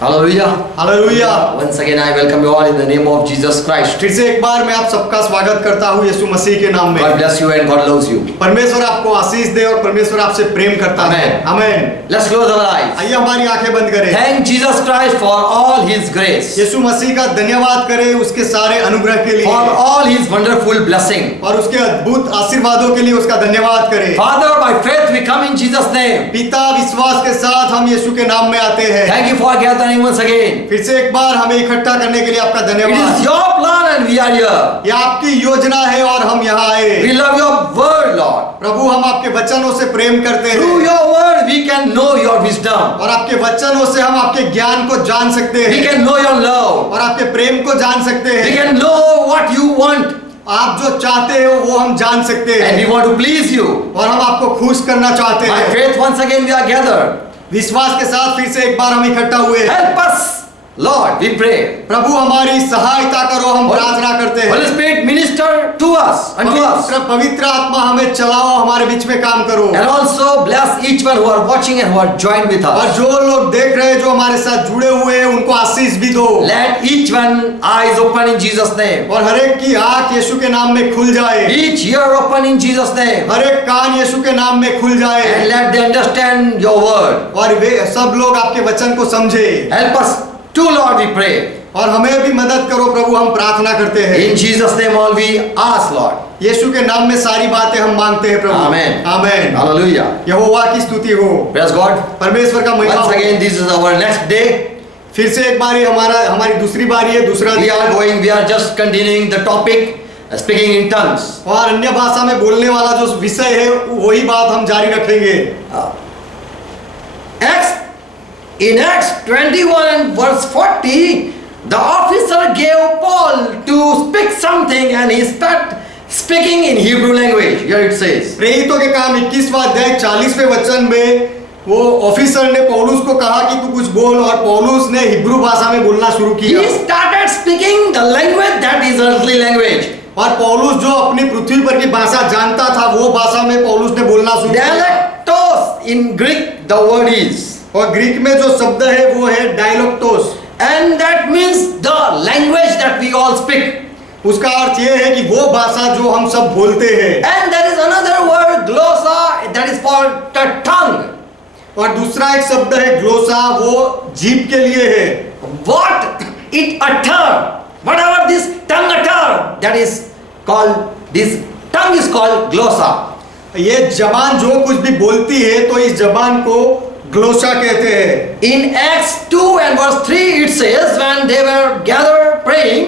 Hallelujah. Hallelujah. Once again, I welcome you all in the name of Jesus Christ. फिर से एक बार मैं आप सबका स्वागत करता हूँ यीशु मसीह के नाम में। God bless you and God loves you. परमेश्वर आपको आशीष दे और परमेश्वर आपसे प्रेम करता है। आमीन। Let's close our eyes. आइए हमारी आंखें बंद करें। Thank Jesus Christ for all His grace, यीशु मसीह का धन्यवाद करें उसके सारे अनुग्रह के लिए for all His wonderful blessing. और उसके अद्भुत आशीर्वादों के लिए उसका धन्यवाद करें। Father, by faith we come in Jesus' name. पिता, विश्वास के साथ हम यीशु के नाम में आते हैं। Thank you for gathering once again. फिर से एक बार हमें इकट्ठा करने के लिए आपका It धन्यवाद। is your plan and we are here. यह आपकी योजना है और हम यहाँ आए। We love your word, Lord. प्रभु, हम आपके वचनों से प्रेम करते Through हैं your word we can know your wisdom. और आपके वचनों से हम आपके ज्ञान को जान सकते We हैं can know your love. और आपके प्रेम को जान सकते We हैं। can know what you want आप जो चाहते हो वो हम जान सकते and we हैं want to please you. और हम आपको खुश करना चाहते By हैं। faith once again we are gathered. विश्वास के साथ फिर से एक बार हम इकट्ठा हुए। Help us, Lord, we pray. प्रभु, हमारी सहायता करो, हम प्रार्थना करते हैं। Holy Spirit, minister to us and to us. पवित्र आत्मा हमें चलाओ, हमारे बीच में काम करो And also bless each one who are watching and who are joined with और us. जो लोग देख रहे हैं, जो हमारे साथ जुड़े हुए हैं, उनको आशीष भी दो Let each one eyes open in Jesus' name. और हर एक की आंख यीशु के नाम में खुल जाए, Each ear open in Jesus' name. हर एक कान यीशु के नाम में खुल जाए And let they understand your word. और वे सब लोग आपके वचन को समझे Help us too, Lord, we pray. और हमें भी मदद करो प्रभु, हम प्रार्थना करते हैं। In Jesus' name all we ask, Lord. यीशु के नाम में सारी बातें हम मांगते हैं प्रभु। Amen. आमेन। Hallelujah. यहोवा की स्तुति हो, Praise God. परमेश्वर का महिमा Once हो। again, this is our next day. फिर से एक बारी हमारी दूसरी बारी है, दूसरा दिन। We are just continuing the topic, speaking in tongues. और अन्य भाषा में बोलने वाला जो विषय है वही बात हम जारी रखेंगे। In Acts 21 and verse 40, the officer gave Paul to speak something and he started speaking in Hebrew language. Here it says. प्रेरितों के काम 21वां अध्याय 40वें वचन में वो ऑफिसर ने पौलुस को कहा कि तू कुछ बोल और पौलुस ने हिब्रू भाषा में बोलना शुरू किया। He started speaking the language that is earthly language. और पौलुस जो अपनी पृथ्वी पर की भाषा जानता था वो भाषा में पौलुस ने बोलना शुरू किया। Dialectos in Greek the word is. और ग्रीक में जो शब्द है वो है डायलोक्टोस And that means the language that we all speak. उसका अर्थ ये है कि वो भाषा जो हम सब बोलते हैं। And there is another word, glossa, that is for the tongue. और दूसरा एक शब्द है ग्लोसा, वो जीभ के लिए है। What it utter, whatever this tongue utter, that is called, this tongue is called glossa. ये जबान जो कुछ भी बोलती है तो इस जबान को ग्लोसा कहते हैं। In Acts 2 and verse 3 it says, when they were gathered praying,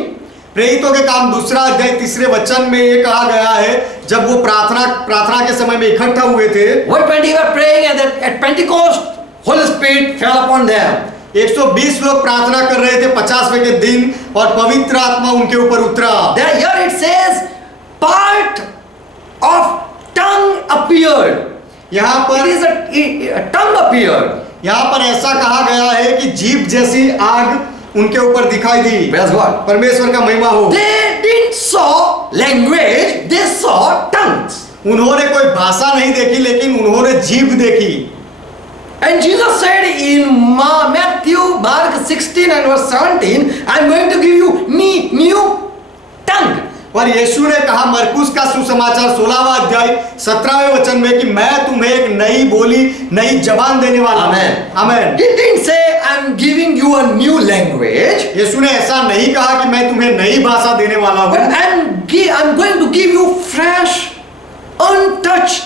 प्रेरितों के काम दूसरा अध्याय 3 वचन में ये कहा गया है जब वो प्रार्थना के समय में इकट्ठा हुए थे, when they were praying at Pentecost, Holy Spirit fell upon them. 120 लोग प्रार्थना कर रहे थे 50वें के दिन और पवित्र आत्मा उनके ऊपर उतरा। There here it says, part of tongue appeared. यहाँ पर a tongue appeared. यहाँ पर ऐसा कहा गया है कि जीभ जैसी आग उनके ऊपर दिखाई दी। Praise God. परमेश्वर का महिमा हो। They didn't saw language, they saw tongues. उन्होंने कोई भाषा नहीं देखी लेकिन उन्होंने जीभ देखी। And Jesus said in Matthew, Mark 16 and verse 17, I am going to give you new tongue. और यीशु ने कहा मरकुस का सुसमाचार 16वां अध्याय 17वें वचन में कि मैं तुम्हें एक नई बोली, नई जबान देने वाला हूं। आमेन। He didn't say I am giving you a new language. यीशु ने ऐसा नहीं कहा कि मैं तुम्हें नई भाषा देने वाला हूं। But I'm going to give you fresh, untouched,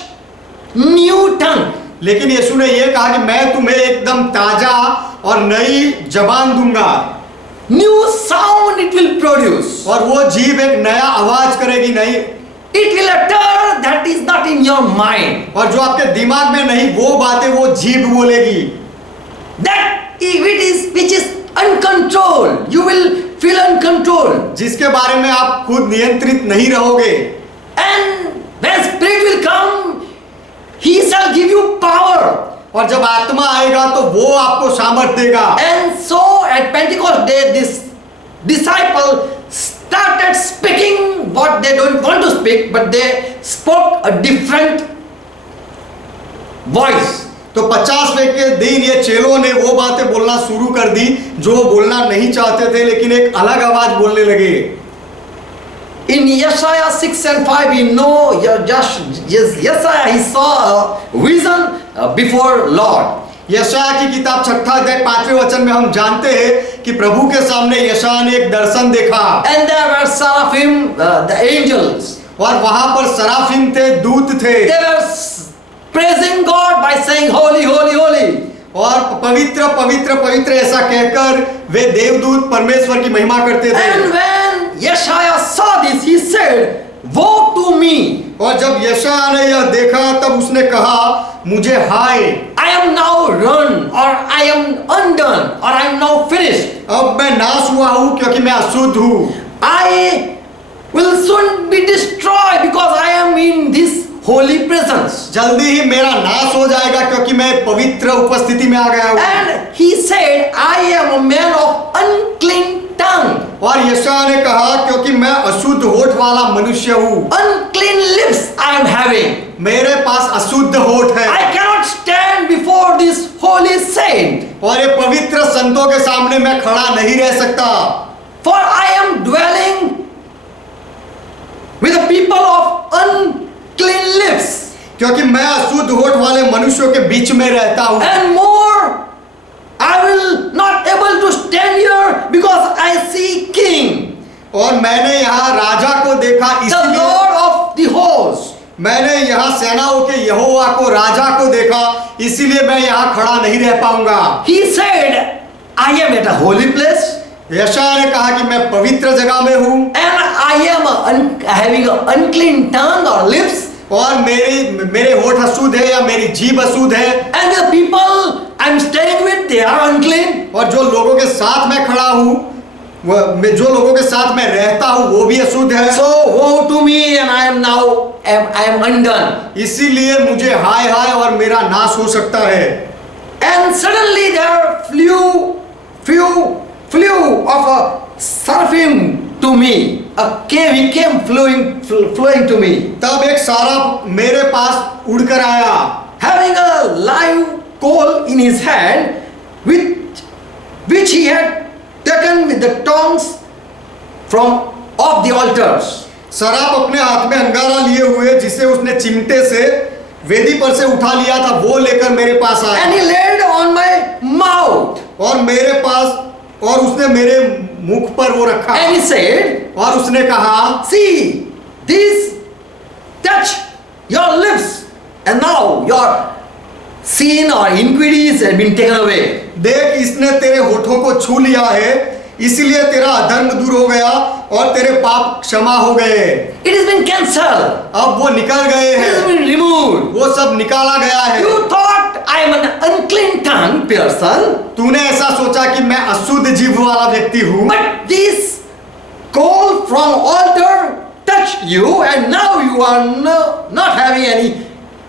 new tongue. लेकिन यीशु ने यह कहा कि मैं तुम्हें एकदम ताजा और नई जबान दूंगा। New sound it will produce. और वो जीभ एक नया आवाज करेगी। नहीं, It will utter that is not in your mind. और जो आपके दिमाग में नहीं वो बातें वो जीभ बोलेगी। That which is uncontrolled. You will feel uncontrolled. जिसके बारे में आप खुद नियंत्रित नहीं रहोगे। And when Spirit will come, He shall give you power. और जब आत्मा आएगा तो वो आपको सामर्थ देगा। And so at Pentecost day, this disciple started speaking what they don't want to speak, but they spoke a different voice. तो 50वें के दिन ये चेलों ने वो बातें बोलना शुरू कर दी जो बोलना नहीं चाहते थे, लेकिन एक अलग आवाज बोलने लगे। In Yeshaya 6 and 5, we know Yeshaya, he saw a vision before Lord. यशाया की किताब 6 अध्याय 5वें वचन में हम जानते हैं कि प्रभु के सामने यशाया ने एक दर्शन देखा, And there were seraphim, the angels. और वहां पर सराफिम थे, दूत थे, They were praising God by saying, Holy, holy, holy. और पवित्र पवित्र पवित्र ऐसा कहकर वे देवदूत परमेश्वर की महिमा करते थे। And when Yeshaya saw this, he said, Woe to me! और जब यशाया ने यह देखा तब उसने कहा, मुझे हाय, I am now run, or I am undone, or I am now finished. अब मैं नाश हुआ हूं क्योंकि मैं अशुद्ध हूं। I will soon be destroyed because I am in this holy presence. जल्दी ही मेरा नाश हो जाएगा क्योंकि मैं पवित्र उपस्थिति में आ गया हूं। And he said, I am a man of unclean tongue. और यशाया ने कहा, क्योंकि मैं अशुद्ध होठ वाला मनुष्य हूं, Unclean lips I am having. मेरे पास अशुद्ध होठ है, I cannot stand before this holy saint. और ये पवित्र संतों के सामने मैं खड़ा नहीं रह सकता, For I am dwelling with the people of unclean lips. क्योंकि मैं अशुद्ध होठ वाले मनुष्यों के बीच में रहता हूं। And more, I will not able to stand here because I see king, और मैंने यहाँ राजा को देखा, the इसलिए Lord of the hosts. मैंने यहाँ सेनाओं के यहोवा को, राजा को देखा, इसीलिए मैं यहाँ खड़ा नहीं रह पाऊंगा। He said, I am at a holy place यशाया ने कहा कि मैं पवित्र जगह में हूँ, and I am having an unclean tongue or lips, और मेरे होठ अशुद्ध है या मेरी जीभ अशुद्ध है, and the people I'm staying with, they are unclean. और जो लोगों के साथ मैं खड़ा हूँ, जो लोगों के साथ मैं रहता हूँ वो भी अशुद्ध है। So woe to me, and I am undone. इसीलिए मुझे हाय हाय और मेरा नाश हो सकता है। And suddenly there flew of a seraphim to me. He came flowing to me, तब एक सारा मेरे पास उड़कर आया, having a live coal in his hand, which he had taken with the tongs from off the altars. शराब अपने हाथ में अंगारा लिए हुए, जिसे उसने चिमटे से वेदी पर से उठा लिया था, वो लेकर मेरे पास आया, And he laid on my mouth, और मेरे पास, और उसने मेरे मुख पर वो रखा, and he said, और उसने कहा, See, these touch your lips, and now your sin or iniquities have been taken away. देख इसने तेरे होठों को छू लिया है, इसीलिए तेरा अधर्म दूर हो गया और तेरे पाप क्षमा हो गए। It has been cancelled. अब वो निकल गए It has हैं, been removed. वो सब निकाला गया है। You thought I am an unclean tongue person, तूने ऐसा सोचा कि मैं अशुद्ध जीभ वाला व्यक्ति हूँ, but this coal from altar touched you, and now you are not having any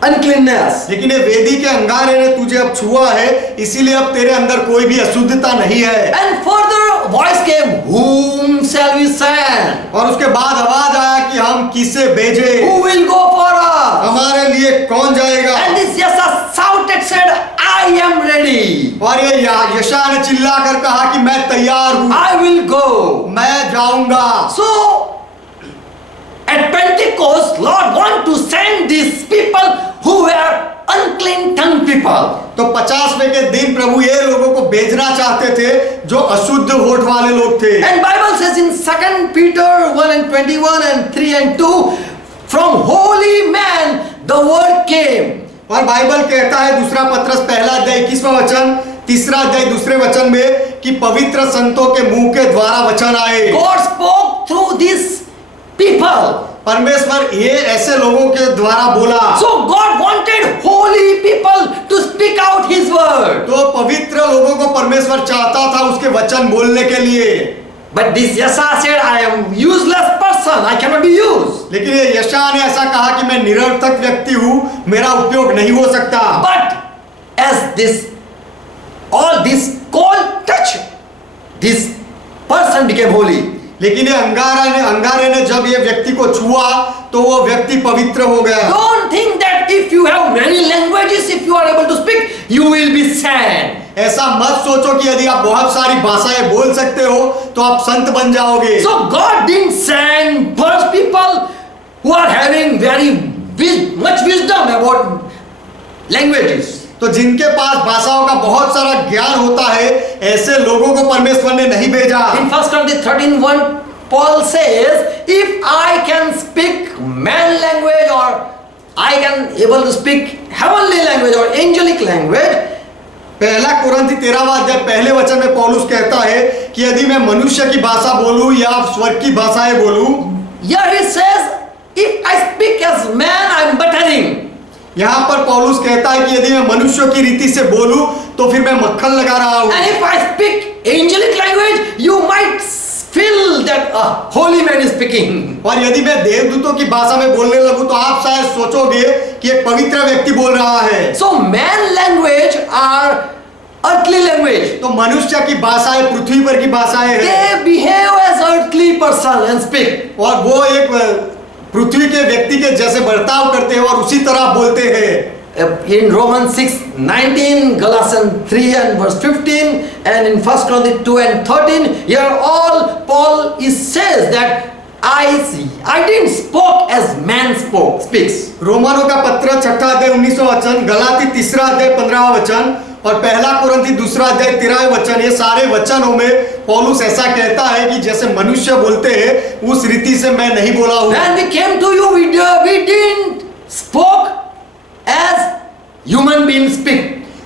uncleanness. लेकिन ये वेदी के अंगारे ने तुझे अब छुआ है, इसीलिए अब तेरे अंदर कोई भी अशुद्धता नहीं है। And further voice came, Whom shall we send? और उसके बाद आवाज आया कि हम किसे भेजे, Who will go for us? हमारे लिए कौन जाएगा। And this Yeshua shouted, said, I am ready. और ये यशाया ने चिल्ला कर कहा कि मैं तैयार हूँ, I will go. मैं जाऊंगा। So, at Pentecost, Lord want to send these people who were unclean tongue people. तो 50वें के दिन प्रभु ये लोगों को भेजना चाहते थे जो अशुद्ध होठ वाले लोग थे। And Bible says in 2 Peter 1 and 21 and 3 and 2, from holy man the word came. और बाइबल कहता है, दूसरा पत्रस पहला अध्याय 21वां वचन, तीसरा अध्याय दूसरे वचन में, कि पवित्र संतों के मुंह के द्वारा वचन आए। God spoke through these people. परमेश्वर ये ऐसे लोगों के द्वारा बोला। So God wanted holy people to speak out His word. तो पवित्र लोगों को परमेश्वर चाहता था उसके वचन बोलने के लिए। But this Yeshua said, I am useless person, I cannot be used. लेकिन ये यशाया ने ऐसा कहा कि मैं निरर्थक व्यक्ति हूँ, मेरा उपयोग नहीं हो सकता। But as all this coal touch, this person became holy. लेकिन ये अंगारे ने जब ये व्यक्ति को छुआ तो वो व्यक्ति पवित्र हो गया। Don't think that if you have many languages, if you are able to speak, you will be sad. ऐसा मत सोचो कि यदि आप बहुत सारी भाषाएं बोल सकते हो तो आप संत बन जाओगे। So God didn't send first people who are having very much wisdom about languages. तो जिनके पास भाषाओं का बहुत सारा ज्ञान होता है, ऐसे लोगों को परमेश्वर ने नहीं भेजा। In 1 Corinthians 13:1, Paul says, if I can speak man language or I can able to speak heavenly language or angelic language, पहला कुरिन्थी 13वां अध्याय पहले वचन में पौलुस कहता है कि यदि मैं मनुष्य की भाषा बोलूं या स्वर्ग की भाषाएं बोलूं, here he says, if I speak as man, I am buttering. यहाँ पर पौलुस कहता है कि यदि मैं मनुष्यों की रीति से बोलूं तो फिर मैं मक्खन लगा रहा हूं। And if I speak angelic language, you might feel that a holy man is speaking. और यदि मैं देवदूतों की भाषा में बोलने लगूं तो आप शायद सोचोगे कि एक पवित्र व्यक्ति बोल रहा है। So man language are earthly language. तो मनुष्य की भाषाएं पृथ्वी पर की भाषाएं हैं। They behave as earthly person and speak. और वो एक पृथ्वी के व्यक्ति के जैसे बर्ताव करते हैं और उसी तरह बोलते हैं। In Romans 6:19, Galatians 3 and verse 15, and in 1 Corinthians 2 and 13, here all Paul says that I didn't spoke as man speaks. रोमानों का पत्र 6 अध्याय 19वां वचन, गलाती 3 अध्याय 15वां वचन और पहला कुरिन्थी 2 अध्याय 13वां वचन, ये सारे वचनों में पौलुस ऐसा कहता है कि जैसे मनुष्य बोलते हैं उस रीति से मैं नहीं बोला हूं। When we came to you, we didn't spoke as human beings speak.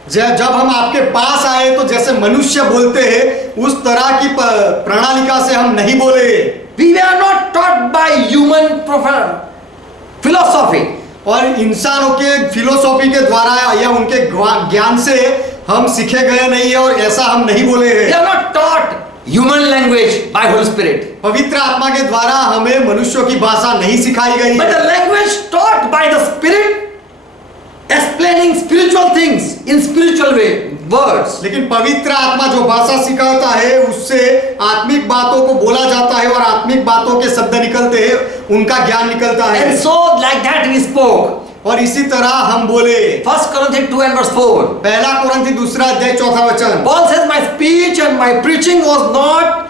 जब हम आपके पास आए तो जैसे मनुष्य बोलते हैं उस तरह की प्रणालिका से हम नहीं बोले। We were not taught by human philosophy. और इंसानों के फिलोसॉफी के द्वारा या उनके ज्ञान से हम सीखे गए नहीं है और ऐसा हम नहीं बोले हैं। We are not taught human language by Holy Spirit. पवित्र आत्मा के द्वारा हमें मनुष्यों की भाषा नहीं सिखाई गई। But the language taught by the Spirit, explaining spiritual things in spiritual way, words. लेकिन पवित्र आत्मा जो भाषा सिखाता है उससे आत्मिक बातों को बोला जाता है और आत्मिक बातों के शब्द निकलते हैं, उनका ज्ञान निकलता है। And so like that we spoke. और इसी तरह हम बोले। 1 Corinthians 2 and verse 4. पहला कुरिन्थी 2 अध्याय 4वां वचन। Paul says, my speech and my preaching was not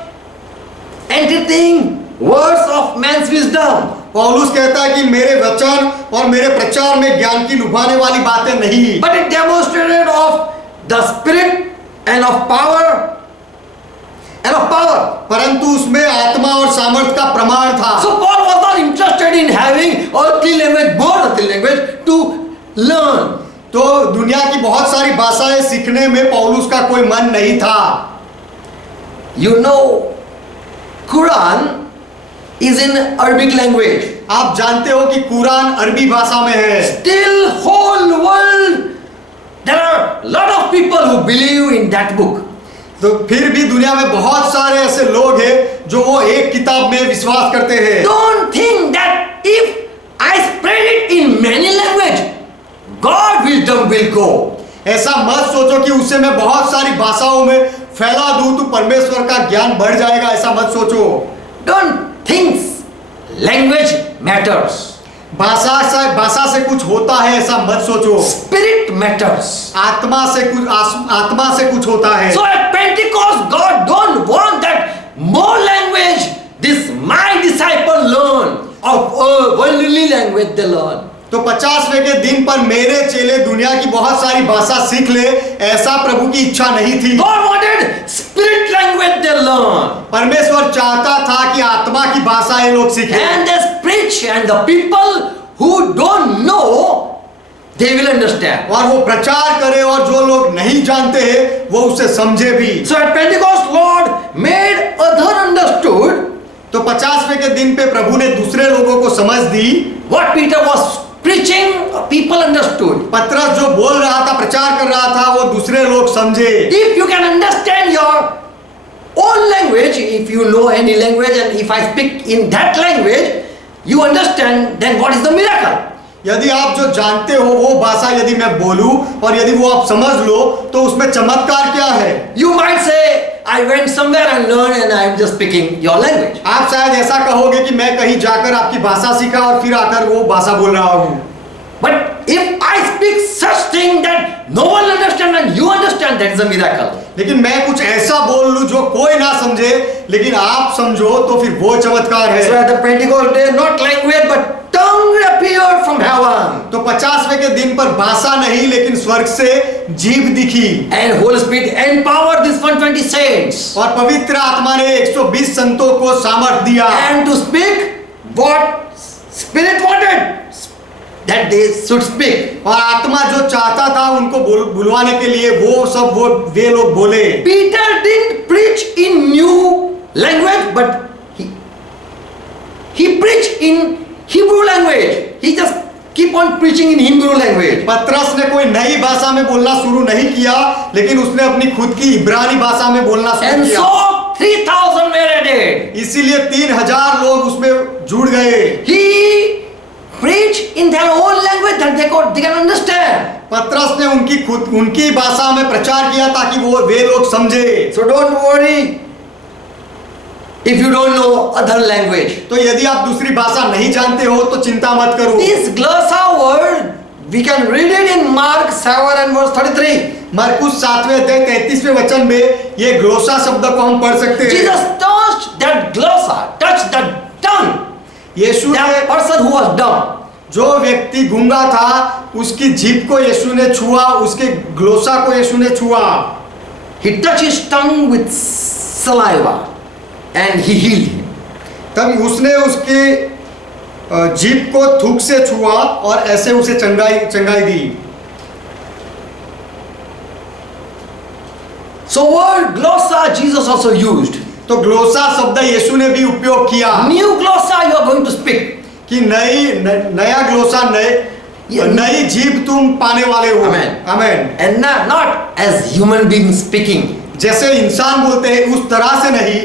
entertaining words of man's wisdom. पौलुस कहता है कि मेरे वचन और मेरे प्रचार में ज्ञान की लुभाने वाली बातें नहीं, but it demonstrated of the Spirit and of power परंतु उसमें आत्मा और सामर्थ का प्रमाण था। So Paul was not interested in having earthly language, more earthly language to learn. तो दुनिया की बहुत सारी भाषाएं सीखने में पौलुस का कोई मन नहीं था। You know, Quran is in Arabic language. आप जानते हो कि कुरान अरबी भाषा में है। Still whole world there are lot of people who believe in that book. तो फिर भी दुनिया में बहुत सारे ऐसे लोग हैं जो वो एक किताब में विश्वास करते हैं। Don't think that if I spread it in many language, God wisdom will go. ऐसा मत सोचो कि उससे मैं बहुत सारी भाषाओं में फैला दूं तो परमेश्वर का ज्ञान बढ़ जाएगा, ऐसा मत सोचो। Don't think language matters. भाषा से कुछ होता है ऐसा मत सोचो। Spirit matters. आत्मा से कुछ होता है। So at Pentecost, God don't want that more language this my disciple learn of worldly language they learn. तो 50वें के दिन पर मेरे चेले दुनिया की बहुत सारी भाषा सीख ले, ऐसा प्रभु की इच्छा नहीं थी। God wanted spirit language they learn. परमेश्वर चाहता था कि आत्मा की भाषा ये लोग सीखें। And they preach, and the people who don't know, they will understand. और वो प्रचार करे और जो लोग नहीं जानते हैं वो उसे समझे भी। So at Pentecost, Lord made other understood. तो 50वें के दिन पे प्रभु ने दूसरे लोगों को समझ दी। What Peter was preaching, people understood. पतरस जो बोल रहा था, प्रचार कर रहा था, वो दूसरे लोग समझे। If you can understand your own language, if you know any language, and if I speak in that language, you understand, then what is the miracle? यदि आप जो जानते हो वो भाषा यदि मैं बोलूं और यदि वो आप समझ लो तो उसमें चमत्कार क्या है? You might say, I went somewhere and learned and I am just speaking your language. आप शायद ऐसा कहोगे कि मैं कहीं जाकर आपकी भाषा सीखा और फिर आकर वो भाषा बोल रहा हूँ। But if I speak such thing that no one understands and you understand, that is a miracle. लेकिन मैं कुछ ऐसा बोल लूं जो कोई ना समझे लेकिन आप समझो तो फिर वो चमत्कार है। So at the Pentecost day, not language but tongue appeared from heaven. तो 50वें के दिन पर भाषा नहीं लेकिन स्वर्ग से जीभ दिखी। And Holy Spirit empowered these 120 saints. और पवित्र आत्मा ने 120 संतों को सामर्थ दिया। And to speak what Spirit wanted, that they should speak. और आत्मा जो चाहता था उनको बुलवाने के लिए वो वे लोग बोले। Peter didn't preach in new language, but he preached in Hebrew language. He just keep on preaching in Hebrew language. पतरस ने कोई नई भाषा में बोलना शुरू नहीं किया लेकिन उसने अपनी खुद की इब्रानी भाषा में बोलना शुरू And किया। so 3,000 were added. इसीलिए 3000 लोग उसमें जुड़ गए। He preached in their own language that they can understand. पतरस ने उनकी भाषा में प्रचार किया ताकि वे लोग समझे। So don't worry if you don't know other language. तो यदि आप दूसरी भाषा नहीं जानते हो तो चिंता मत करो। This glossa word we can read it in Mark 7 and verse 33. मरकुस 7वें अध्याय 33वें वचन में ये ग्लोसा शब्द को हम पढ़ सकते हैं। Jesus touched that glossa, touched that tongue. यीशु ने That person who was dumb. जो व्यक्ति गूंगा था उसकी जीभ को यीशु ने छुआ, उसके ग्लोसा को यीशु ने छुआ। He touched his tongue with saliva and he healed him. तब उसने उसके जीभ को थूक से छुआ और ऐसे उसे चंगाई दी। So word glossa Jesus also used. तो ग्लोसा शब्द यीशु ने भी उपयोग किया। New glossa you are going to speak. कि नया ग्लोसा नई जीभ तुम पाने वाले हो। Amen. Amen. And not as human beings speaking. जैसे इंसान बोलते हैं उस तरह से नहीं।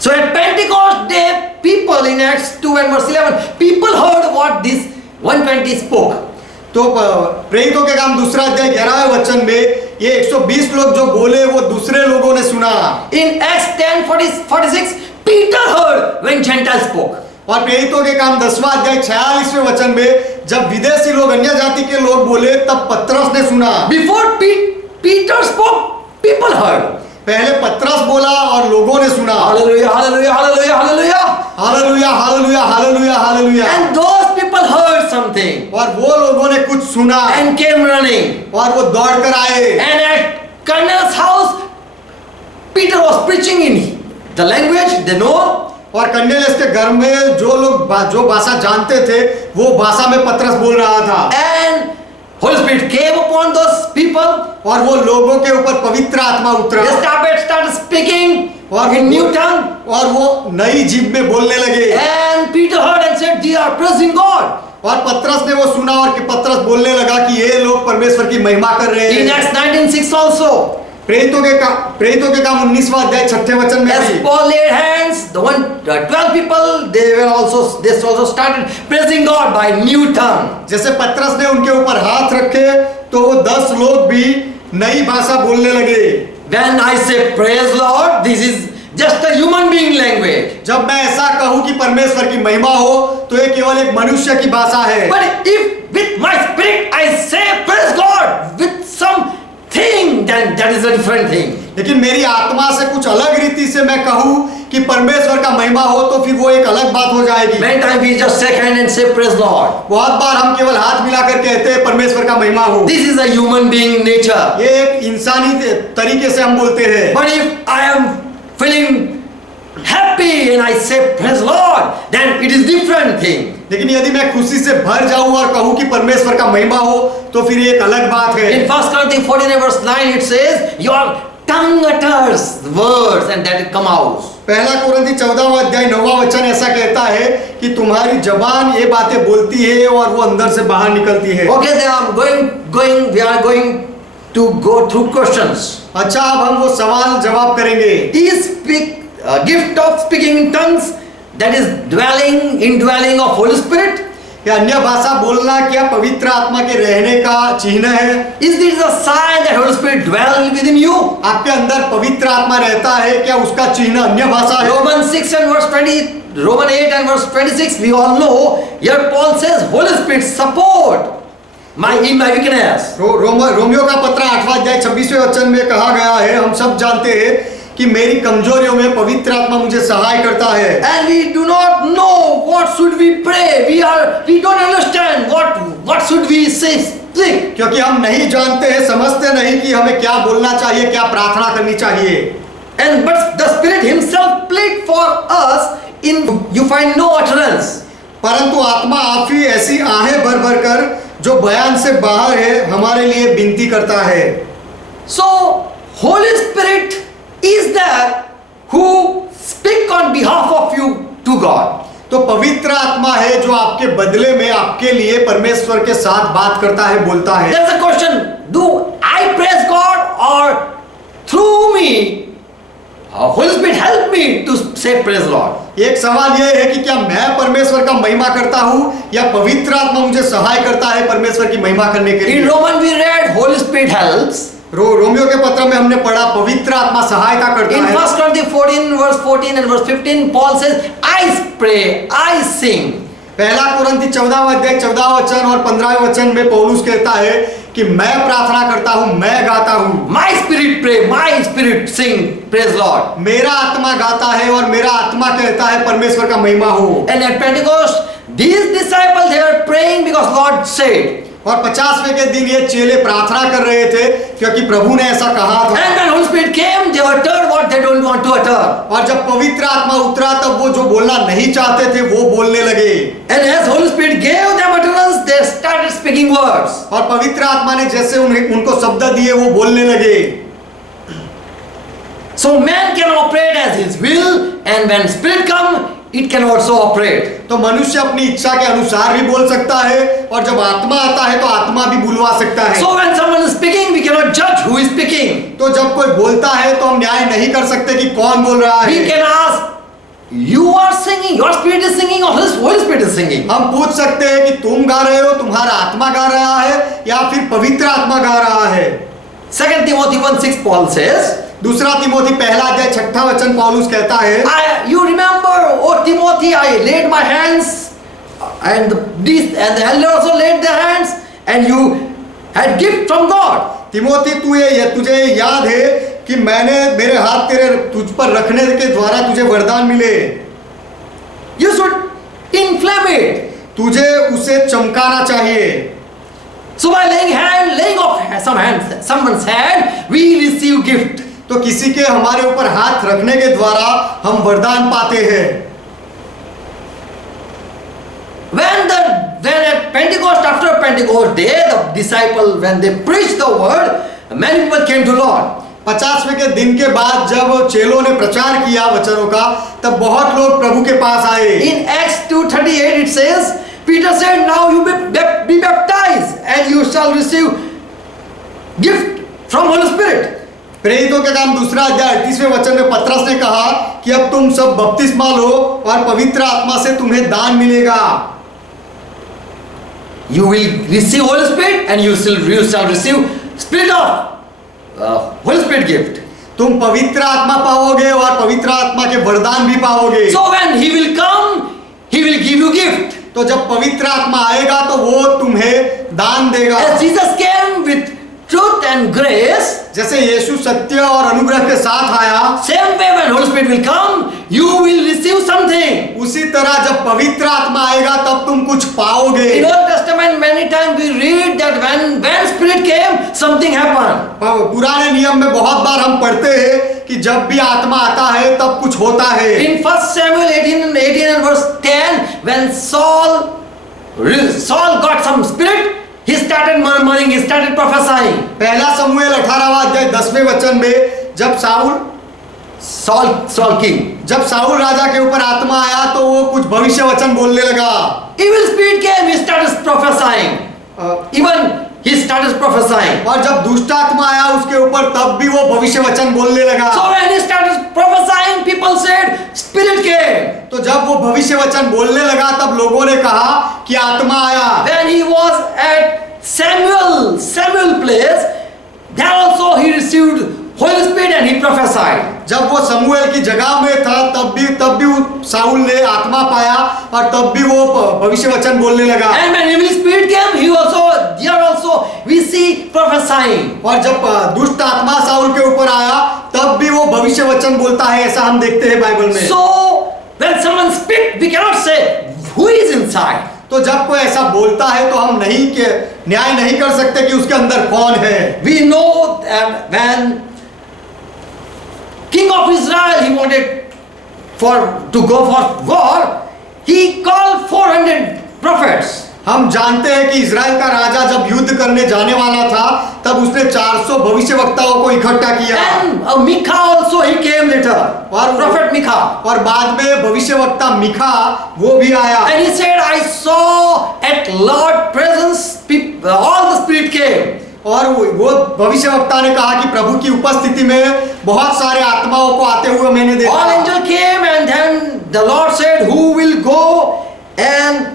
So at Pentecost day, people in Acts 2 and verse 11, people heard what this 120 spoke. तो प्रेरितों के काम दूसरा अध्याय 11वें वचन में ये 120 लोग जो बोले वो दूसरे लोगों ने सुना। In Acts 10:46, Peter heard when Gentiles spoke. और प्रेरितों के काम 10वां अध्याय 46वें वचन में जब विदेशी लोग अन्य जाति के लोग बोले तब पतरस ने सुना। Before Peter spoke, people heard. पहले पतरस बोला और लोगों ने सुना। Hallelujah, hallelujah, hallelujah, hallelujah. Hallelujah hallelujah hallelujah hallelujah. And those people heard something और वो लोगों ने कुछ सुना and came running. और वो दौड़ कर आए। And at Colonel's house, Peter was preaching in the language they know. और कर्नेलियस के घर में जो भाषा जानते थे वो भाषा में पतरस बोल रहा था। And Holy Spirit came upon those people. और वो लोगों के ऊपर पवित्र आत्मा उतरा। They started speaking in new tongue. और वो नई जीभ में बोलने लगे। And Peter heard and said, "They are praising God." और पतरस ने वो सुना और पतरस बोलने लगा कि ये लोग परमेश्वर की महिमा कर रहे In हैं। Acts 19:6 also. प्रेरितों के काम 19वां अध्याय 6ठे वचन में As भी। Paul laid hands, the 12 people they also started praising God by new tongue. जैसे पतरस ने उनके ऊपर हाथ रखे तो वो 10 लोग भी नई भाषा बोलने लगे। When I say praise Lord, this is just a human being language. जब मैं ऐसा कहूँ कि परमेश्वर की महिमा हो तो ये केवल एक मनुष्य की भाषा है। But if with my spirit I say praise God with some thing, then that is a different thing. लेकिन मेरी आत्मा से कुछ अलग रीति से मैं कहूँ कि परमेश्वर का महिमा हो तो फिर वो एक अलग बात हो जाएगी। Many times we just shake hand and say praise Lord. बहुत बार हम केवल हाथ मिलाकर कहते हैं परमेश्वर का महिमा हो। This is a human being nature. ये एक इंसानी तरीके से हम बोलते हैं। But if I am feeling happy and I say praise Lord, then it is different thing. लेकिन यदि मैं खुशी से भर जाऊं और कहूं कि परमेश्वर का महिमा हो तो फिर ये एक अलग बात है। In 1 Corinthians 14 verse 9 it says, your tongue utters words and that it come out. पहला कुरिन्थी 14वां अध्याय 9वां वचन ऐसा कहता है कि तुम्हारी जबान ये बातें बोलती है और वो अंदर से बाहर निकलती है। Okay, they are we are going to go through questions. अच्छा, अब हम वो सवाल जवाब करेंगे। Is gift of speaking in tongues, that is indwelling of Holy Spirit? क्या अन्य भाषा बोलना क्या पवित्र आत्मा के रहने का चिन्ह है? Is this a sign that Holy Spirit dwell within you? आपके अंदर पवित्र आत्मा रहता है, क्या उसका चिन्ह अन्य भाषा है? Romans 6 and verse 20, Romans 8 and verse 26, we all know, here Paul says, Holy Spirit support in my weakness. Romeo का पत्र 8वां अध्याय 26वें वचन में कहा गया है, हम सब जानते हैं कि मेरी कमजोरियों में पवित्र आत्मा मुझे सहाय करता है। And we do not know what should we pray. We don't understand what should we say. Speak. क्योंकि हम नहीं जानते हैं, समझते नहीं कि हमें क्या बोलना चाहिए, क्या प्रार्थना करनी चाहिए। And but the Spirit Himself plead for us. You find no utterance. परंतु आत्मा आप ही ऐसी आहें भर भर कर जो बयान से बाहर है हमारे लिए विनती करता है। So Holy Spirit is there who speak on behalf of you to God. तो पवित्र आत्मा है जो आपके बदले में आपके लिए परमेश्वर के साथ बात करता है, बोलता है। There's a question: do I praise God or through me, Holy Spirit help me to say praise Lord? एक सवाल यह है कि क्या मैं परमेश्वर का महिमा करता हूँ या पवित्र आत्मा मुझे सहाय करता है परमेश्वर की महिमा करने के लिए? In Romans we read Holy Spirit helps. Romeo के पत्र में हमने पढ़ा पवित्र आत्मा सहायता करता In है। 1 Corinthians 14 verse 14 and verse 15, Paul says, I pray, I sing. पहला कुरिन्थी 14वां अध्याय 14वां वचन और 15वें वचन में पौलुस कहता है कि मैं प्रार्थना करता हूँ, मैं गाता हूँ। My spirit pray, my spirit sing, praise Lord. मेरा आत्मा गाता है और मेरा आत्मा कहता है परमेश्वर का महिमा हो। And at Pentecost, these disciples, they were praying because Lord said. और 50वें के दिन ये चेले प्रार्थना कर रहे थे क्योंकि प्रभु ने ऐसा कहा था। And when Holy Spirit came, they uttered what they don't want to utter. और जब पवित्र आत्मा उतरा तब वो जो बोलना नहीं चाहते थे वो बोलने लगे। And as Holy Spirit gave them utterance, they started speaking words. और पवित्र आत्मा ने जैसे उनको शब्द दिए वो बोलने लगे। So man can operate as his will, and when Spirit come, it can also operate. तो मनुष्य अपनी इच्छा के अनुसार भी बोल सकता है और जब आत्मा आता है तो आत्मा भी बुलवा सकता है। So when someone is speaking, we cannot judge who is speaking. तो जब कोई बोलता है तो हम न्याय नहीं कर सकते कि कौन बोल रहा We है। can ask, you are singing, your spirit is singing, or His Holy Spirit is singing. हम पूछ सकते हैं कि तुम गा रहे हो, तुम्हारा आत्मा गा रहा है या फिर पवित्र आत्मा गा रहा है। 2 Timothy 1:6 Paul says, दूसरा तिमोथी पहला अध्याय 6वां वचन पौलुस कहता है, you remember, oh Timothy, I laid my hands, and the elder also laid their hands, and you had gift from God. Timothy तुझे याद है कि मैंने मेरे हाथ तुझ पर रखने के द्वारा तुझे वरदान मिले। You should inflame it. तुझे उसे चमकाना चाहिए। So by laying off someone's hand, we receive gift. तो किसी के हमारे ऊपर हाथ रखने के द्वारा हम वरदान पाते हैं। When at Pentecost, after Pentecost day, the disciple, when they preached the word, many people came to Lord. 50वें के दिन के बाद जब चेलों ने प्रचार किया वचनों का, तब बहुत लोग प्रभु के पास आए। In Acts 2:38 it says, Peter said, now you be baptized and you shall receive gift from Holy Spirit. प्रेरितों के काम दूसरा अध्याय 38वें वचन में पतरस ने कहा कि अब तुम सब बपतिस्मा लो और पवित्र आत्मा से तुम्हें दान मिलेगा। You will receive Holy Spirit and you shall receive Spirit of Holy Spirit gift. तुम पवित्र आत्मा पाओगे और पवित्र आत्मा के वरदान भी पाओगे। So when He will come, He will give you gift. तो जब पवित्र आत्मा आएगा तो वो तुम्हें दान देगा। As Jesus came with truth and grace, जैसे यीशु सत्य और अनुग्रह के साथ आया, same way when Holy Spirit will come, you will receive something. उसी तरह जब पवित्र आत्मा आएगा तब तुम कुछ पाओगे। In Old Testament many times we read that when Spirit came, something happened. पुराने नियम में बहुत बार हम पढ़ते हैं कि जब भी आत्मा आता है तब कुछ होता है। In 1 Samuel 18 and verse 10, when Saul got some spirit, he started murmuring, he started prophesying. पहला शमूएल 18वां अध्याय 10वें वचन में जब Saul king, जब साउल राजा के ऊपर आत्मा आया तो वो कुछ भविष्य वचन बोलने लगा। evil spirit came, he started prophesying. Even he started prophesying. और जब दुष्ट आत्मा आया उसके ऊपर तब भी वो भविष्य वचन बोलने लगा। So when he started prophesying, people said, Spirit came. तो जब वो भविष्य वचन बोलने लगा तब लोगों ने कहा कि आत्मा आया। When he was at Samuel place, there also he received Holy Spirit and he prophesied. जब वो समूएल की जगह में था तब भी साउल ने आत्मा पाया और तब भी वो भविष्य वचन बोलने लगा। And when evil spirit came, there also we see prophesying. और जब दुष्ट आत्मा साउल के ऊपर आया तब भी वो भविष्य वचन बोलता है, ऐसा हम देखते हैं बाइबल में। So when someone speaks, we cannot say who is inside. तो जब कोई ऐसा बोलता है तो हम न्याय नहीं कर सकते कि उसके अंदर कौन है। We know that when King of Israel, he wanted to go for war, he called 400 prophets. हम जानते हैं कि इजराइल का राजा जब युद्ध करने जाने वाला था तब उसने 400 भविष्यवक्ताओं को इकट्ठा किया। And Micah also he came later. Prophet Micah. और बाद में भविष्यवक्ता मिखा वो भी आया। And he said, I saw at Lord's presence all the spirit came. और वो भविष्यवक्ता ने कहा कि प्रभु की उपस्थिति में बहुत सारे आत्माओं को आते हुए मैंने देखा। All angels came and then the Lord said, who will go and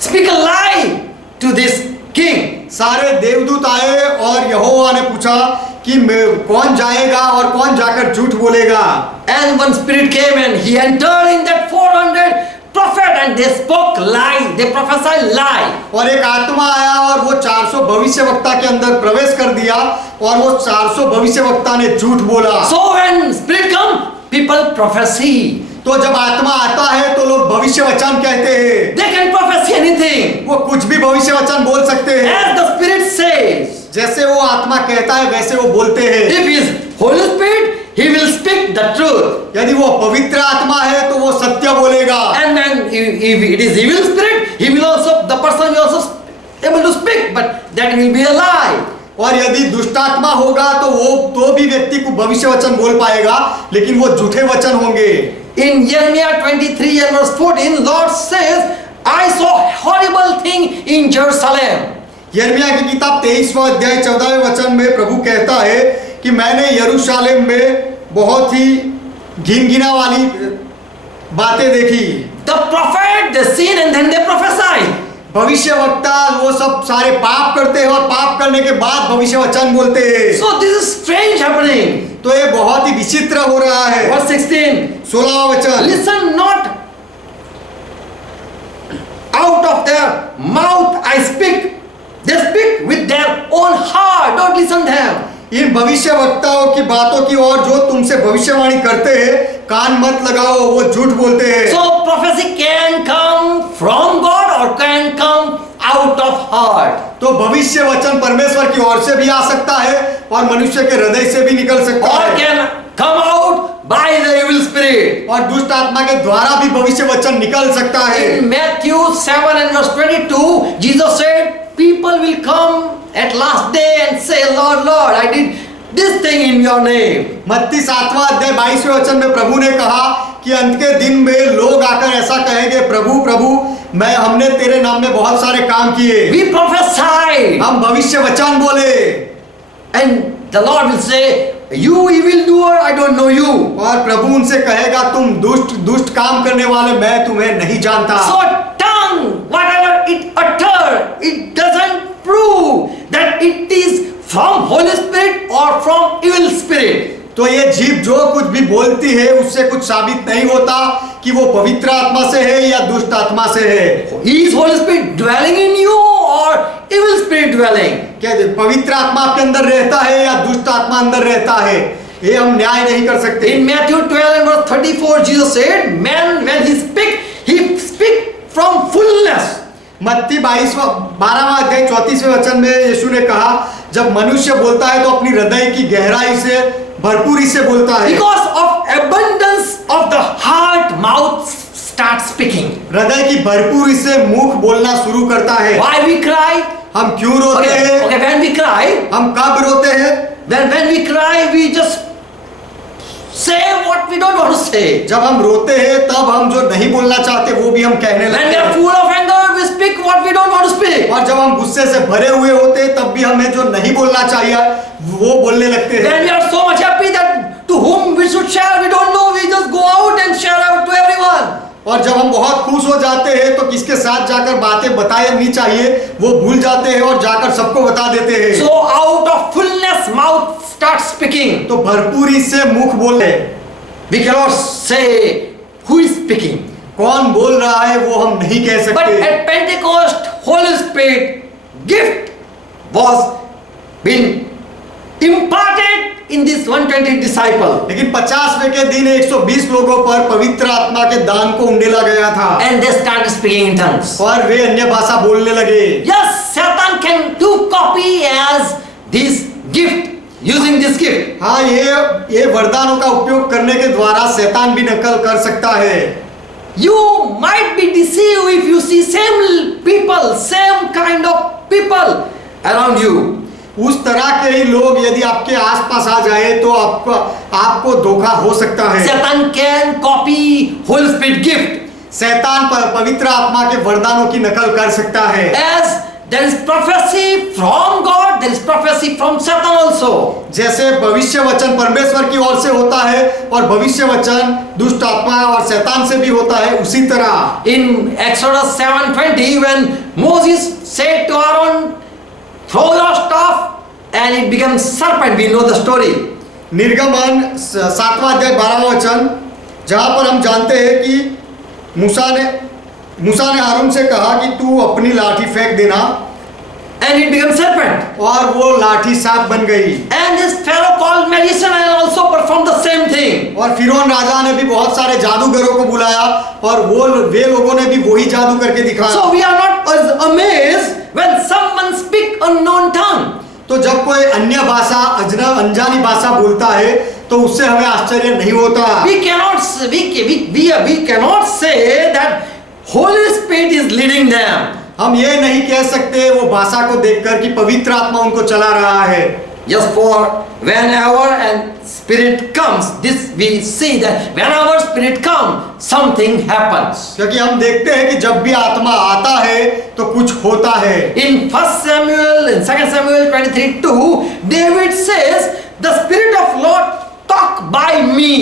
speak a lie to this king? सारे देवदूत आए और यहोवा ने पूछा कि कौन जाएगा और कौन जाकर झूठ बोलेगा। And one spirit came and he entered in that 400 prophet and they spoke lie, they prophesied lie. और एक आत्मा आया और वो 400 भविष्यवक्ता के अंदर प्रवेश कर दिया और वो 400 भविष्यवक्ता ने झूठ बोला। So when spirit come, people prophesy. तो जब आत्मा आता है तो लोग भविष्य वचन कहते हैं। They can prophesy anything. वो कुछ भी भविष्य वचन बोल सकते हैं। As the spirit says. जैसे वो आत्मा कहता है वैसे वो बोलते हैं। If he is Holy Spirit, he will speak the truth. यदि वो पवित्र आत्मा है तो वो सत्य बोलेगा। And when if it is evil spirit, he will also, the person will also able to speak, but that will be a lie. और यदि दुष्ट आत्मा होगा तो वो तो भी व्यक्ति को भविष्य वचन बोल पाएगा, लेकिन वो झूठे वचन होंगे। In Jeremiah 23 and verse 14, Lord says, I saw horrible thing in Jerusalem. यिर्मयाह की किताब 23वां अध्याय 14वें वचन में प्रभु कहता है कि मैंने यरूशलेम में बहुत ही घिनघिना वाली बातें देखी। The prophet, they sin and then they prophesy. भविष्यवक्ता वो सब सारे पाप करते हैं और पाप करने के बाद भविष्य वचन बोलते हैं। So this is strange happening. तो ये बहुत ही विचित्र हो रहा है। Verse 16, 16वां वचन, listen not out of their mouth I speak. They speak with their own heart. Don't listen them. इन भविष्य वक्ताओं की बातों की ओर जो तुमसे भविष्यवाणी करते हैं कान मत लगाओ, वो झूठ बोलते हैं। So prophecy can come from God or can come out of heart. तो भविष्य वचन परमेश्वर की ओर से भी आ सकता है और मनुष्य के हृदय से भी निकल सकता Or है, can come out by the evil spirit. और दुष्ट आत्मा के द्वारा भी भविष्य वचन निकल सकता है। In Matthew 7 and verse 22, Jesus said, people will come at last day and say, Lord, Lord, I did this thing in your name. मत्ती 7वां अध्याय 22वें वचन में प्रभु ने कहा कि अंत के दिन में लोग आकर ऐसा कहेंगे, प्रभु प्रभु हमने तेरे नाम में बहुत सारे काम किए। We prophesied. हम भविष्य वचन बोले। And the Lord will say, you evil doer, I don't know you. और प्रभु उनसे कहेगा, तुम दुष्ट काम करने वाले, मैं तुम्हें नहीं जानता। So tongue, whatever it utter, it doesn't prove that it is from Holy Spirit or from evil spirit. तो ये जीभ जो कुछ भी बोलती है उससे कुछ साबित नहीं होता कि वो पवित्र आत्मा से है या दुष्ट आत्मा से है। Is Holy Spirit dwelling in you or evil spirit dwelling? क्या पवित्र आत्मा आपके अंदर रहता है या दुष्ट आत्मा अंदर रहता है, ये हम न्याय नहीं कर सकते। In Matthew 12 and verse 34, Jesus said, man when he speak from fullness. मत्ती 12वां अध्याय 34वें वचन में यीशु ने कहा, जब मनुष्य बोलता है तो अपनी हृदय की गहराई से भरपूरी से बोलता है। Because of abundance of the heart, mouth start speaking. हृदय की भरपूरी से मुख बोलना शुरू करता है। Why we cry? हम क्यों रोते हैं? Okay, when we cry, हम कब रोते हैं? when we cry, we just say what we don't want to say. जब हम रोते हैं तब हम जो नहीं बोलना चाहते वो भी हम कहने When लगते we are हैं। full of anger, we speak what we don't want to speak. और जब हम गुस्से से भरे हुए होते हैं तब भी हमें जो नहीं बोलना चाहिए वो बोलने लगते हैं। When we are so much happy that to whom we should share, we don't know, we just go out and share out to everyone. और जब हम बहुत खुश हो जाते हैं तो किसके साथ जाकर बातें बतानी चाहिए वो भूल जाते हैं और जाकर सबको बता देते हैं। So out of fullness, mouth starts speaking. तो भरपूरी से मुख बोले। We cannot say who is speaking. कौन बोल रहा है वो हम नहीं कह But सकते। at Pentecost, Holy Spirit gift was been imparted in this 120 disciple. लेकिन 50वें के दिन 120 लोगों पर पवित्र आत्मा के दान को उंडेला गया था And they started speaking in tongues. और वे अन्य भाषा बोलने लगे। Yes, Satan can do copy as this gift, using this gift. हाँ, ये वरदानों का उपयोग करने के द्वारा शैतान भी नकल कर सकता है। You might be deceived if you see same people, same kind of people around you. उस तरह के ही लोग यदि आपके आसपास आ जाए तो आपको धोखा हो सकता है। Satan can copy Holy Spirit gift. शैतान पवित्र आत्मा के वरदानों की नकल कर सकता है। As there is prophecy from God, there is prophecy from Satan also. जैसे भविष्य वचन परमेश्वर की ओर से होता है और भविष्य वचन दुष्ट आत्मा और शैतान से भी होता है, उसी तरह In Exodus 7:20, when Moses said to Aaron, throw your staff and it becomes serpent, we know the story. निर्गमन 7वां अध्याय 12वां वचन, जहां पर हम जानते हैं कि मूसा ने आरोन से कहा कि तू अपनी लाठी फेंक देना And it becomes serpent. और वो लाठी सांप बन गई। And this Pharaoh called magician and also performed the same thing. और फिरौन राजा ने भी बहुत सारे जादूगरों को बुलाया और वे लोगों ने भी वही जादू करके दिखाया। So we are not as amazed when someone speak unknown tongue. तो जब कोई अन्य भाषा अनजानी भाषा बोलता है तो उससे हमें आश्चर्य नहीं होता। We cannot say that Holy Spirit is leading them. हम ये नहीं कह सकते वो भाषा को देखकर कि पवित्र आत्मा उनको चला रहा है। Yes, for whenever and Spirit comes, this we see that whenever Spirit comes, something happens. क्योंकि हम देखते हैं कि जब भी आत्मा आता है तो कुछ होता है। In 1 Samuel, in 2 Samuel 23:2, David says, "The Spirit of Lord talk by me."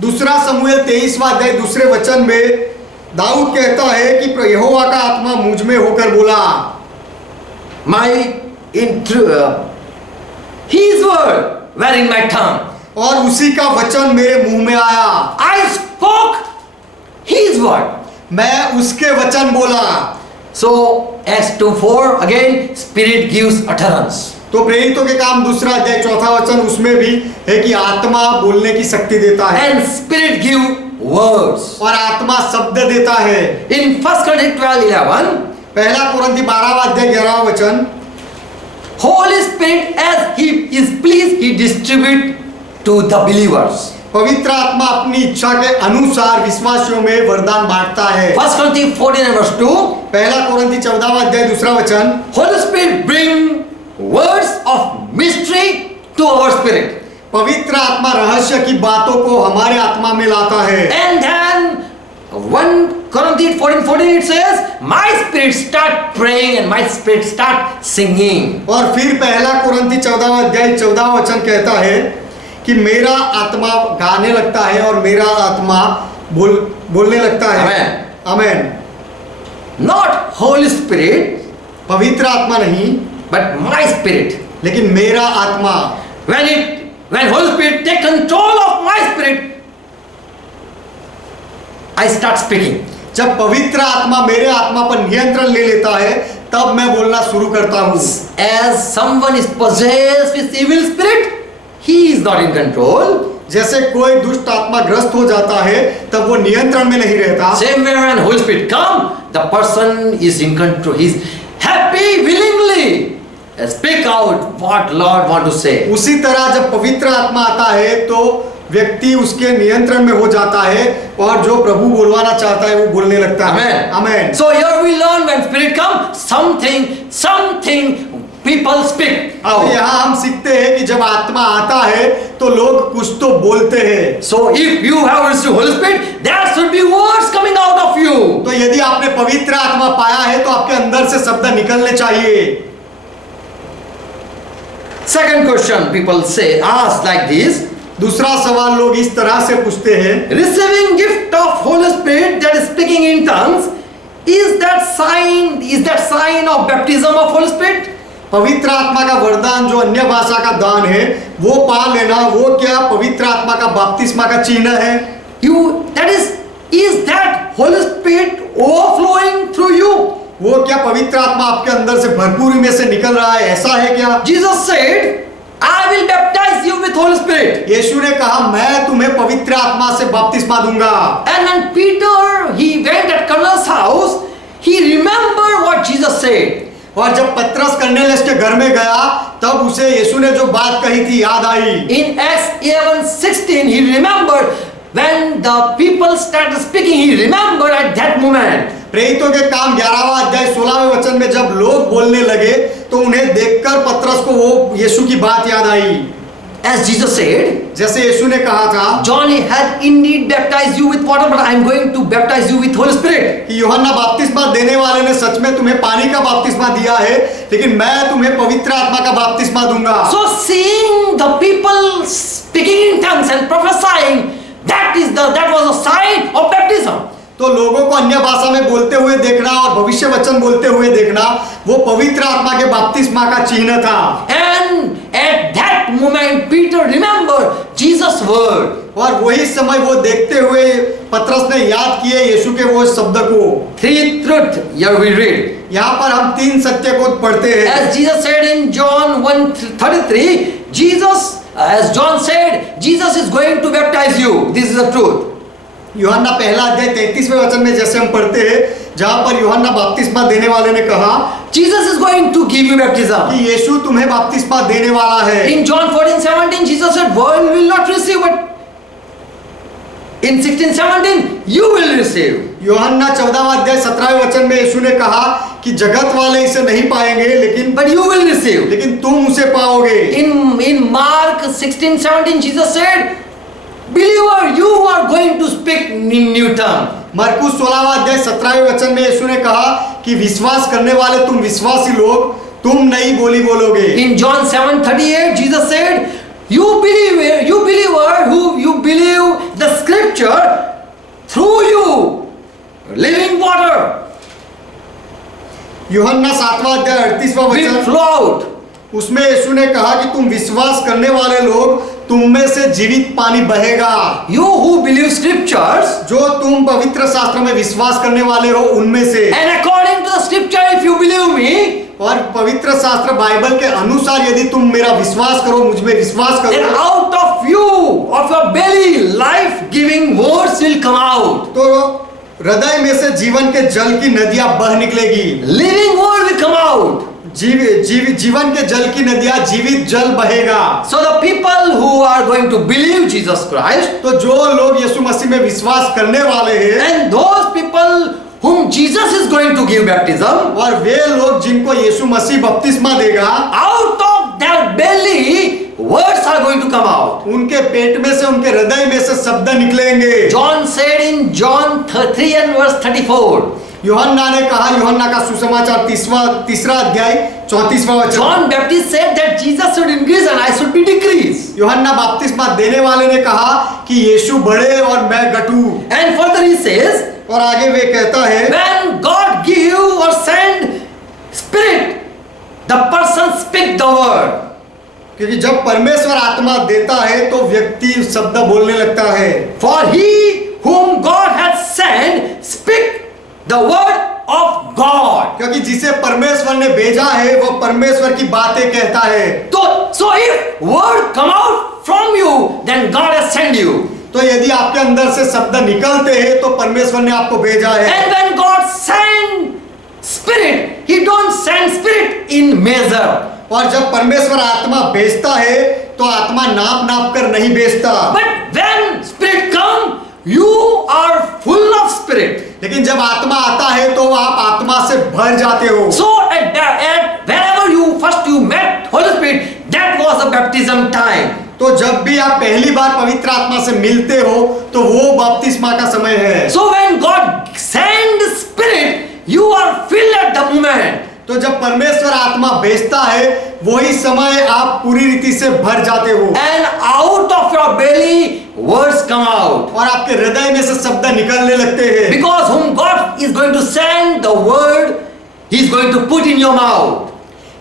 दूसरा शमूएल 23वां अध्याय दूसरे वचन में दाऊद कहता है कि यहोवा का आत्मा मुझ में होकर बोला। His word were in my tongue. और उसी का वचन मेरे मुंह में आया। I spoke His word. मैं उसके वचन बोला। So Acts 2:4 again, Spirit gives utterance. तो प्रेरितों के काम दूसरा अध्याय चौथा वचन उसमें भी है कि आत्मा बोलने की शक्ति देता है। And Spirit give words. और आत्मा शब्द देता है। In 1 Corinthians 12:11, पहला कुरिन्थी 12वां अध्याय 11वां वचन, Holy Spirit as He is pleased, He distribute to the believers. पवित्र आत्मा अपनी इच्छा के अनुसार विश्वासियों में वरदान बांटता है। 1 Corinthians 14:2, पहला कुरिन्थी 14वां अध्याय दूसरा वचन, Holy Spirit bring words of mystery to our spirit. पवित्र आत्मा रहस्य की बातों को हमारे आत्मा में लाता है। And then 1 Corinthians 14:14 it says, my spirit start praying and my spirit start singing. और फिर पहला कुरिन्थी 14वां अध्याय 14वां वचन कहता है कि मेरा आत्मा गाने लगता है और मेरा आत्मा बोलने लगता है। Amen. Amen. Not Holy Spirit, पवित्र आत्मा नहीं, but my spirit. लेकिन मेरा आत्मा। When Holy Spirit take control of my spirit, I start speaking. जब पवित्र आत्मा मेरे आत्मा पर नियंत्रण ले लेता है तब मैं बोलना शुरू करता हूँ। As someone is possessed with evil spirit, he is not in control. जैसे कोई दुष्ट आत्मा ग्रस्त हो जाता है तब वो नियंत्रण में नहीं रहता। Same way when Holy Spirit come, the person is in control. He is happy willingly speak out what Lord want to say. उसी तरह जब पवित्र आत्मा आता है तो व्यक्ति उसके नियंत्रण में हो जाता है और जो प्रभु बोलवाना चाहता है वो बोलने लगता है। Amen. Amen. So here we learn when Spirit come, something people speak out. यहाँ हम सीखते हैं कि जब आत्मा आता है तो लोग कुछ तो बोलते हैं। So if you have received Holy Spirit, there should be words coming out of you. तो यदि आपने पवित्र आत्मा पाया है तो आपके अंदर से शब्द निकलने चाहिए। Second question people say, ask like this. दूसरा सवाल लोग इस तरह से पूछते हैं, Receiving gift of Holy Spirit that is speaking in tongues, is that sign of baptism of Holy Spirit? पवित्र आत्मा का वरदान जो अन्य भाषा का दान है वो पा लेना, वो क्या पवित्र आत्मा का बपतिस्मा का चिन्ह है? Is that Holy Spirit overflowing through you? वो क्या पवित्र आत्मा आपके अंदर से भरपूरी में से निकल रहा है, ऐसा है क्या? Jesus said, I will baptize you with Holy Spirit. यीशु ने कहा मैं तुम्हें पवित्र आत्मा से बपतिस्मा दूंगा। And when Peter he went at Cornelius' house, he remembered what Jesus said. और जब पतरस कर्नेलियस के घर में गया तब उसे यीशु ने जो बात कही थी याद आई। In Acts 11:16 he remembered when the people started speaking, he remembered at that moment. प्रेरितों के काम 11वां अध्याय 16वें वचन में जब लोग बोलने लगे तो उन्हें देखकर पतरस को वो यीशु की बात याद आई। As Jesus said, जैसे यीशु ने कहा था, John had indeed baptized you with water, but I am going to baptize you with Holy Spirit. कि यूहन्ना बपतिस्मा देने वाले ने सच में तुम्हें पानी का बपतिस्मा दिया है, लेकिन मैं तुम्हें पवित्र आत्मा का बपतिस्मा दूंगा। So seeing the people speaking in tongues and prophesying, that was a sign of baptism. तो लोगों को अन्य भाषा में बोलते हुए देखना और भविष्य वचन बोलते हुए देखना वो पवित्र आत्मा के बपतिस्मा का चिन्ह था। And at that moment Peter remembered Jesus' word. और वही समय वो देखते हुए पतरस ने याद किए यीशु के वो शब्द को। Three truth here we read. यहाँ पर हम 3 सत्य को पढ़ते हैं। As Jesus said in John 1:33, as John said, Jesus is going to baptize you. This is the truth. यूहन्ना पहला अध्याय 33वें वचन में जैसे हम पढ़ते हैं, जहां पर यूहन्ना बपतिस्मा देने वाले ने कहा Jesus is going to give you baptism. कि यीशु तुम्हें बपतिस्मा देने वाला है। In John 14:17 Jesus said, "World will not receive, but in 16:17 you will receive." यूहन्ना 14वां अध्याय 17वें वचन में यीशु ने कहा कि जगत वाले इसे नहीं पाएंगे लेकिन But you will receive. लेकिन तुम उसे पाओगे। In Mark 16:17 Jesus said, "Believer, you are going to speak in new tongue." मरकुस 16वां अध्याय 17वें वचन में यीशु ने कहा कि विश्वास करने वाले तुम विश्वासी लोग तुम नई बोली बोलोगे। In John 7:38 Jesus said, you believer who you believe the scripture, through you living water यूहन्ना 7वां अध्याय 38वां will वचन flow out. उसमें यीशु ने कहा कि तुम विश्वास करने वाले लोग तुम में से जीवित पानी बहेगा। You who believe scriptures, जो तुम पवित्र शास्त्र में विश्वास करने वाले हो उनमें से, and according to the scripture if you believe me, और पवित्र शास्त्र बाइबल के अनुसार यदि तुम मेरा विश्वास करो, मुझ में विश्वास then करो, out of you, of your belly, life-giving words will come out. तो हृदय में से जीवन के जल की नदियां बह निकलेगी। Living word will come out. जीवन के जल की नदियां जीवित जल बहेगा। So the people who are going to believe Jesus Christ, तो जो लोग यीशु मसीह में विश्वास करने वाले हैं and those people whom Jesus is going to give baptism, और वे लोग जिनको यीशु मसीह बपतिस्मा देगा, out of their belly words are going to come out. उनके पेट में से, उनके हृदय में से शब्द निकलेंगे। John said in John 3 and verse 34, यूहन्ना ने कहा, यूहन्ना का सुसमाचार 3रा अध्याय 34वां वचन, John Baptist said that Jesus should increase and I should be decrease. यूहन्ना बपतिस्मा देने वाले ने कहा कि यीशु बढ़े और मैं घटूं। And further he says, और आगे वे कहता है, when God give or send spirit, the person speak the word. क्योंकि जब परमेश्वर आत्मा देता है तो व्यक्ति शब्द बोलने लगता है। For he whom God hath sent speak the word of God. क्योंकि जिसे परमेश्वर ने भेजा है वह परमेश्वर की बातें कहता है। So if word come out from you, then God has sent you. तो यदि आपके अंदर से शब्द निकलते हैं तो परमेश्वर ने आपको भेजा है। And when God send spirit, he don't send spirit in measure. और जब परमेश्वर आत्मा भेजता है तो आत्मा नाप नाप कर नहीं भेजता। But when spirit come, you are full of spirit. लेकिन जब आत्मा आता है तो आप आत्मा से भर जाते हो। So whenever you met Holy Spirit, that was a baptism time. तो जब भी आप पहली बार पवित्र आत्मा से मिलते हो तो वो बपतिस्मा का समय है। So when God sends moment. तो जब परमेश्वर आत्मा भेजता है वही समय आप पूरी रीति से भर जाते हो And out of your belly words come out. और आपके हृदय में से शब्द निकलने लगते हैं Because whom God is going to send the word, He is going to put in your mouth.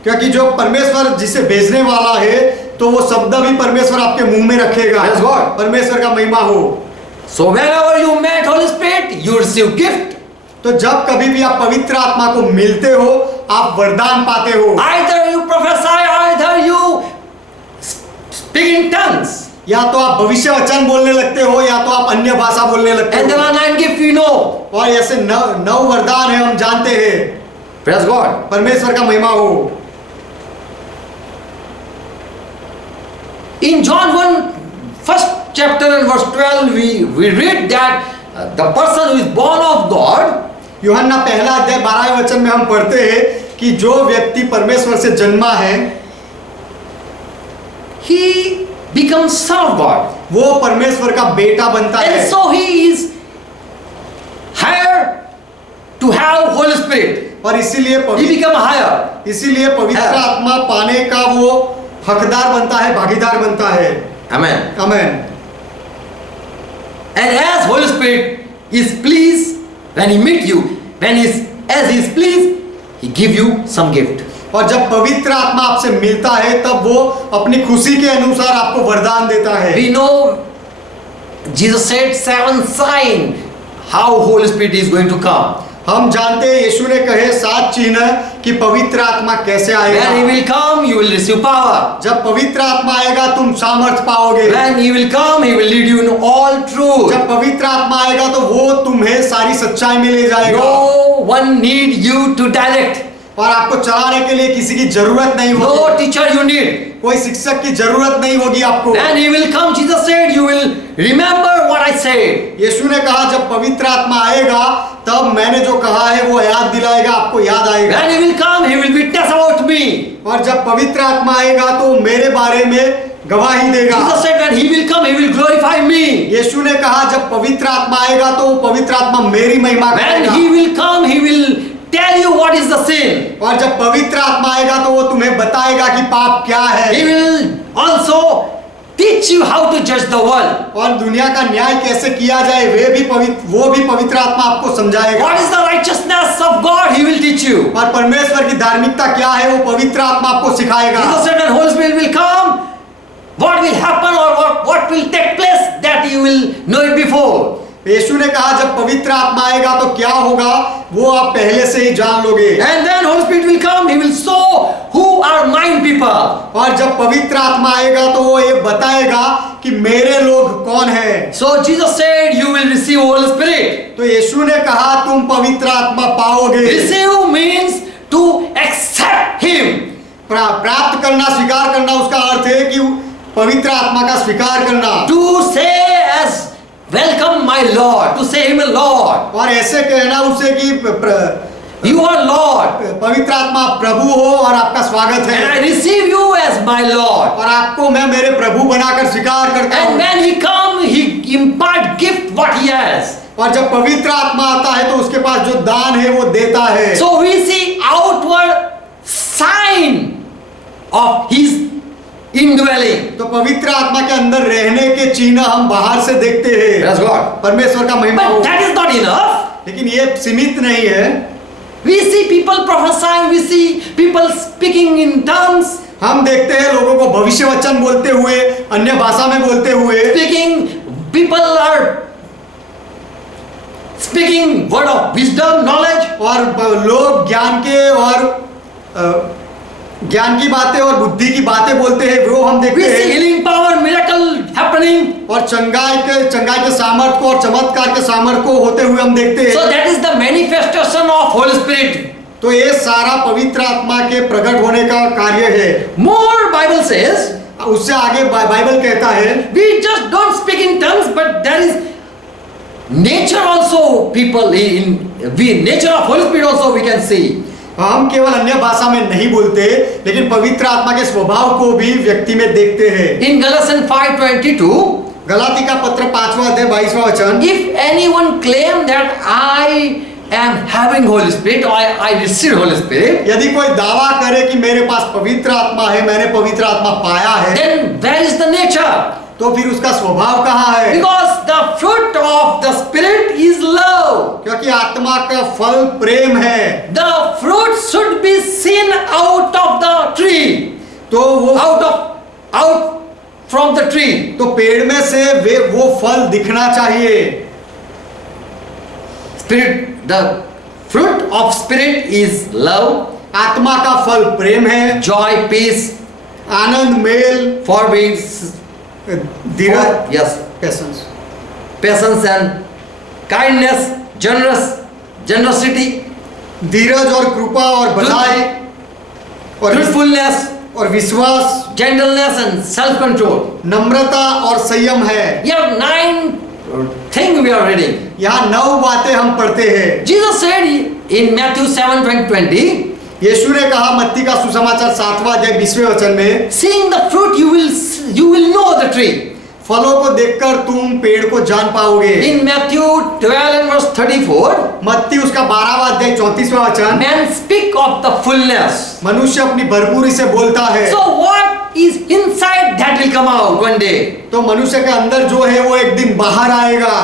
क्योंकि जो परमेश्वर जिसे भेजने वाला है तो वो शब्द भी परमेश्वर आपके मुंह में रखेगा Yes, God. परमेश्वर का महिमा हो So whenever you met Holy Spirit, you receive gift. तो जब कभी भी आप पवित्र आत्मा को मिलते हो आप वरदान पाते हो Either you prophesy, either you speak in tongues. या तो आप भविष्य वचन बोलने लगते हो या तो आप अन्य भाषा बोलने लगते And there हो are 9 gifts we know. और ऐसे नौ वरदान है हम जानते हैं Praise God. परमेश्वर का महिमा हो In John 1, first chapter and verse 12, we read that the person who is born of God, यूहन्ना पहला अध्याय 12वें वचन में हम पढ़ते हैं कि जो व्यक्ति परमेश्वर से जन्मा है he becomes son of God. वो परमेश्वर का बेटा बनता And है so he is hired to have Holy Spirit. और He become higher. इसीलिए पवित्र है। आत्मा पाने का वो हकदार बनता है भागीदार बनता है Amen. Amen And as Holy Spirit is pleased when he meet you, as he is pleased, he give you some gift. और जब पवित्र आत्मा आपसे मिलता है तब वो अपनी खुशी के अनुसार आपको वरदान देता है We know Jesus said 7 signs how Holy Spirit is going to come. हम जानते हैं यीशु ने कहे 7 चिन्ह कि पवित्र आत्मा कैसे When he आएगा will come, you will receive power. जब पवित्र आत्मा आएगा तुम सामर्थ पाओगे When he will come, he will lead you in all truth. जब पवित्र आत्मा आएगा तो वो तुम्हें सारी सच्चाई में ले जाएगा No one need you to direct. और आपको चलाने के लिए किसी की जरूरत नहीं होगी No teacher you need. कोई शिक्षक की जरूरत नहीं होगी आपको When he will come, Jesus said, you will remember what I said. यीशु ने कहा जब पवित्र आत्मा आएगा तब मैंने जो कहा है वो याद दिलाएगा आपको याद आएगा When he will come, he will witness about me. और जब पवित्र आत्मा आएगा तो मेरे बारे में गवाही देगा Jesus said, when he will come, he will glorify me. यीशु ने कहा जब पवित्र आत्मा आएगा तो पवित्र आत्मा मेरी महिमा When करेगा he will come, he will tell you what is the sin. और जब पवित्र आत्मा आएगा तो वो तुम्हें बताएगा कि पाप क्या है He will also teach you how to judge the world. और दुनिया का न्याय कैसे किया जाए वो भी पवित्र आत्मा आपको समझाएगा What is the righteousness of God? He will teach you. और परमेश्वर की धार्मिकता क्या है वो पवित्र आत्मा आपको सिखाएगा Jesus said, when Holy Spirit will come, what will happen or what will take place, that you will know it before. यीशु ने कहा जब पवित्र आत्मा आएगा तो क्या होगा वो आप पहले से ही जान लोगे And when Holy Spirit will come, he will show who are mine people. और जब पवित्र आत्मा आएगा तो वो ये बताएगा कि मेरे लोग कौन हैं So Jesus said, you will receive Holy Spirit. तो यीशु ने कहा तुम पवित्र आत्मा पाओगे Receive means to accept him. प्राप्त करना स्वीकार करना उसका अर्थ है कि पवित्र आत्मा का स्वीकार करना To say as welcome my Lord, to say him a Lord. और ऐसे कहना उसे कि You are Lord, पवित्र आत्मा प्रभु हो और आपका स्वागत and I है receive you as my Lord. और आपको मैं मेरे प्रभु बनाकर स्वीकार करता And हूँ when he come, he impart gift what he has. और जब पवित्र आत्मा आता है तो उसके पास जो दान है वो देता है So we see outward sign of his indwelling. तो पवित्र आत्मा के अंदर रहने के चिन्ह हम बाहर से देखते हैं Praise God. परमेश्वर का महिमा हो But that is not enough. लेकिन ये सीमित नहीं है We see people prophesying, we see people speaking in tongues, हम देखते हैं लोगों को भविष्य वचन बोलते हुए अन्य भाषा में बोलते हुए speaking, people are speaking word of wisdom, knowledge. और लोग ज्ञान के और ज्ञान की बातें और बुद्धि की बातें बोलते हैं वो हम We देखते see हैं healing power, miracle happening. और चंगाई के सामर्थ को और चमत्कार के सामर्थ को होते हुए हम देखते So हैं that is the manifestation of Holy Spirit. तो ये सारा पवित्र आत्मा के प्रकट होने का कार्य है More Bible says, उससे आगे बाइबल कहता है we just don't speak in tongues, but there is nature also. People nature of Holy Spirit also we can see. हम केवल अन्य भाषा में नहीं बोलते लेकिन पवित्र आत्मा के स्वभाव को भी व्यक्ति में देखते हैं In Galatians 5:22, गलाती का पत्र 5वां अध्याय 22वां वचन if anyone claim that I am having Holy Spirit, or I received Holy Spirit, यदि कोई दावा करे कि मेरे पास पवित्र आत्मा है, मैंने पवित्र आत्मा पाया है, then where is the nature? तो फिर उसका स्वभाव कहाँ है? Because the fruit of the Spirit is love. क्योंकि आत्मा का फल प्रेम है। The fruit should be seen out of the tree, तो वो out from the tree. तो पेड़ में से वो फल दिखना चाहिए। Spirit, the fruit of Spirit is love, आत्मा का फल प्रेम है, joy, peace, Anand, mail, forbearance, Dheeraj, yes, patience, patience and kindness, generosity, धीरज और कृपा और भलाई और truthfulness, और विश्वास, gentleness and self-control. नम्रता और संयम है। We have 9 things we are reading. यहाँ 9 बातें हम पढ़ते हैं। Jesus said in Matthew 7:20, यीशु ने कहा मत्ती का सुसमाचार 7वां अध्याय 20वें वचन में, seeing the fruit you will know the tree. फलों को देखकर तुम पेड़ को जान पाओगे। In Matthew 12 and verse 34, मत्ती उसका 12वां अध्याय 34वां वचन, men speak of the fullness. मनुष्य अपनी भरपूरी से बोलता है। So what is inside that will come out one day. तो मनुष्य के अंदर जो है वो एक दिन बाहर आएगा।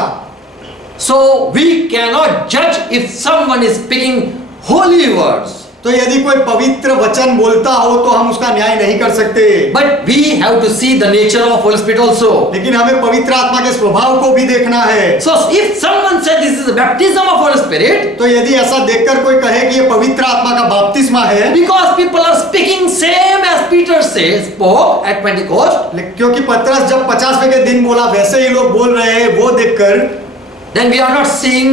So we cannot judge if someone is speaking holy words. तो यदि कोई पवित्र वचन बोलता हो तो हम उसका न्याय नहीं कर सकते। But we have to see the nature of Holy Spirit also. लेकिन हमें पवित्र आत्मा के स्वभाव को भी देखना है। So if someone said this is the baptism of Holy Spirit, तो यदि ऐसा देखकर कोई कहे कि ये पवित्र आत्मा का बपतिस्मा है, because people are speaking same as Peter spoke at Pentecost, क्योंकि पतरस जब 50वें के दिन बोला वैसे ही लोग बोल रहे हैं, वो देखकर then we are not seeing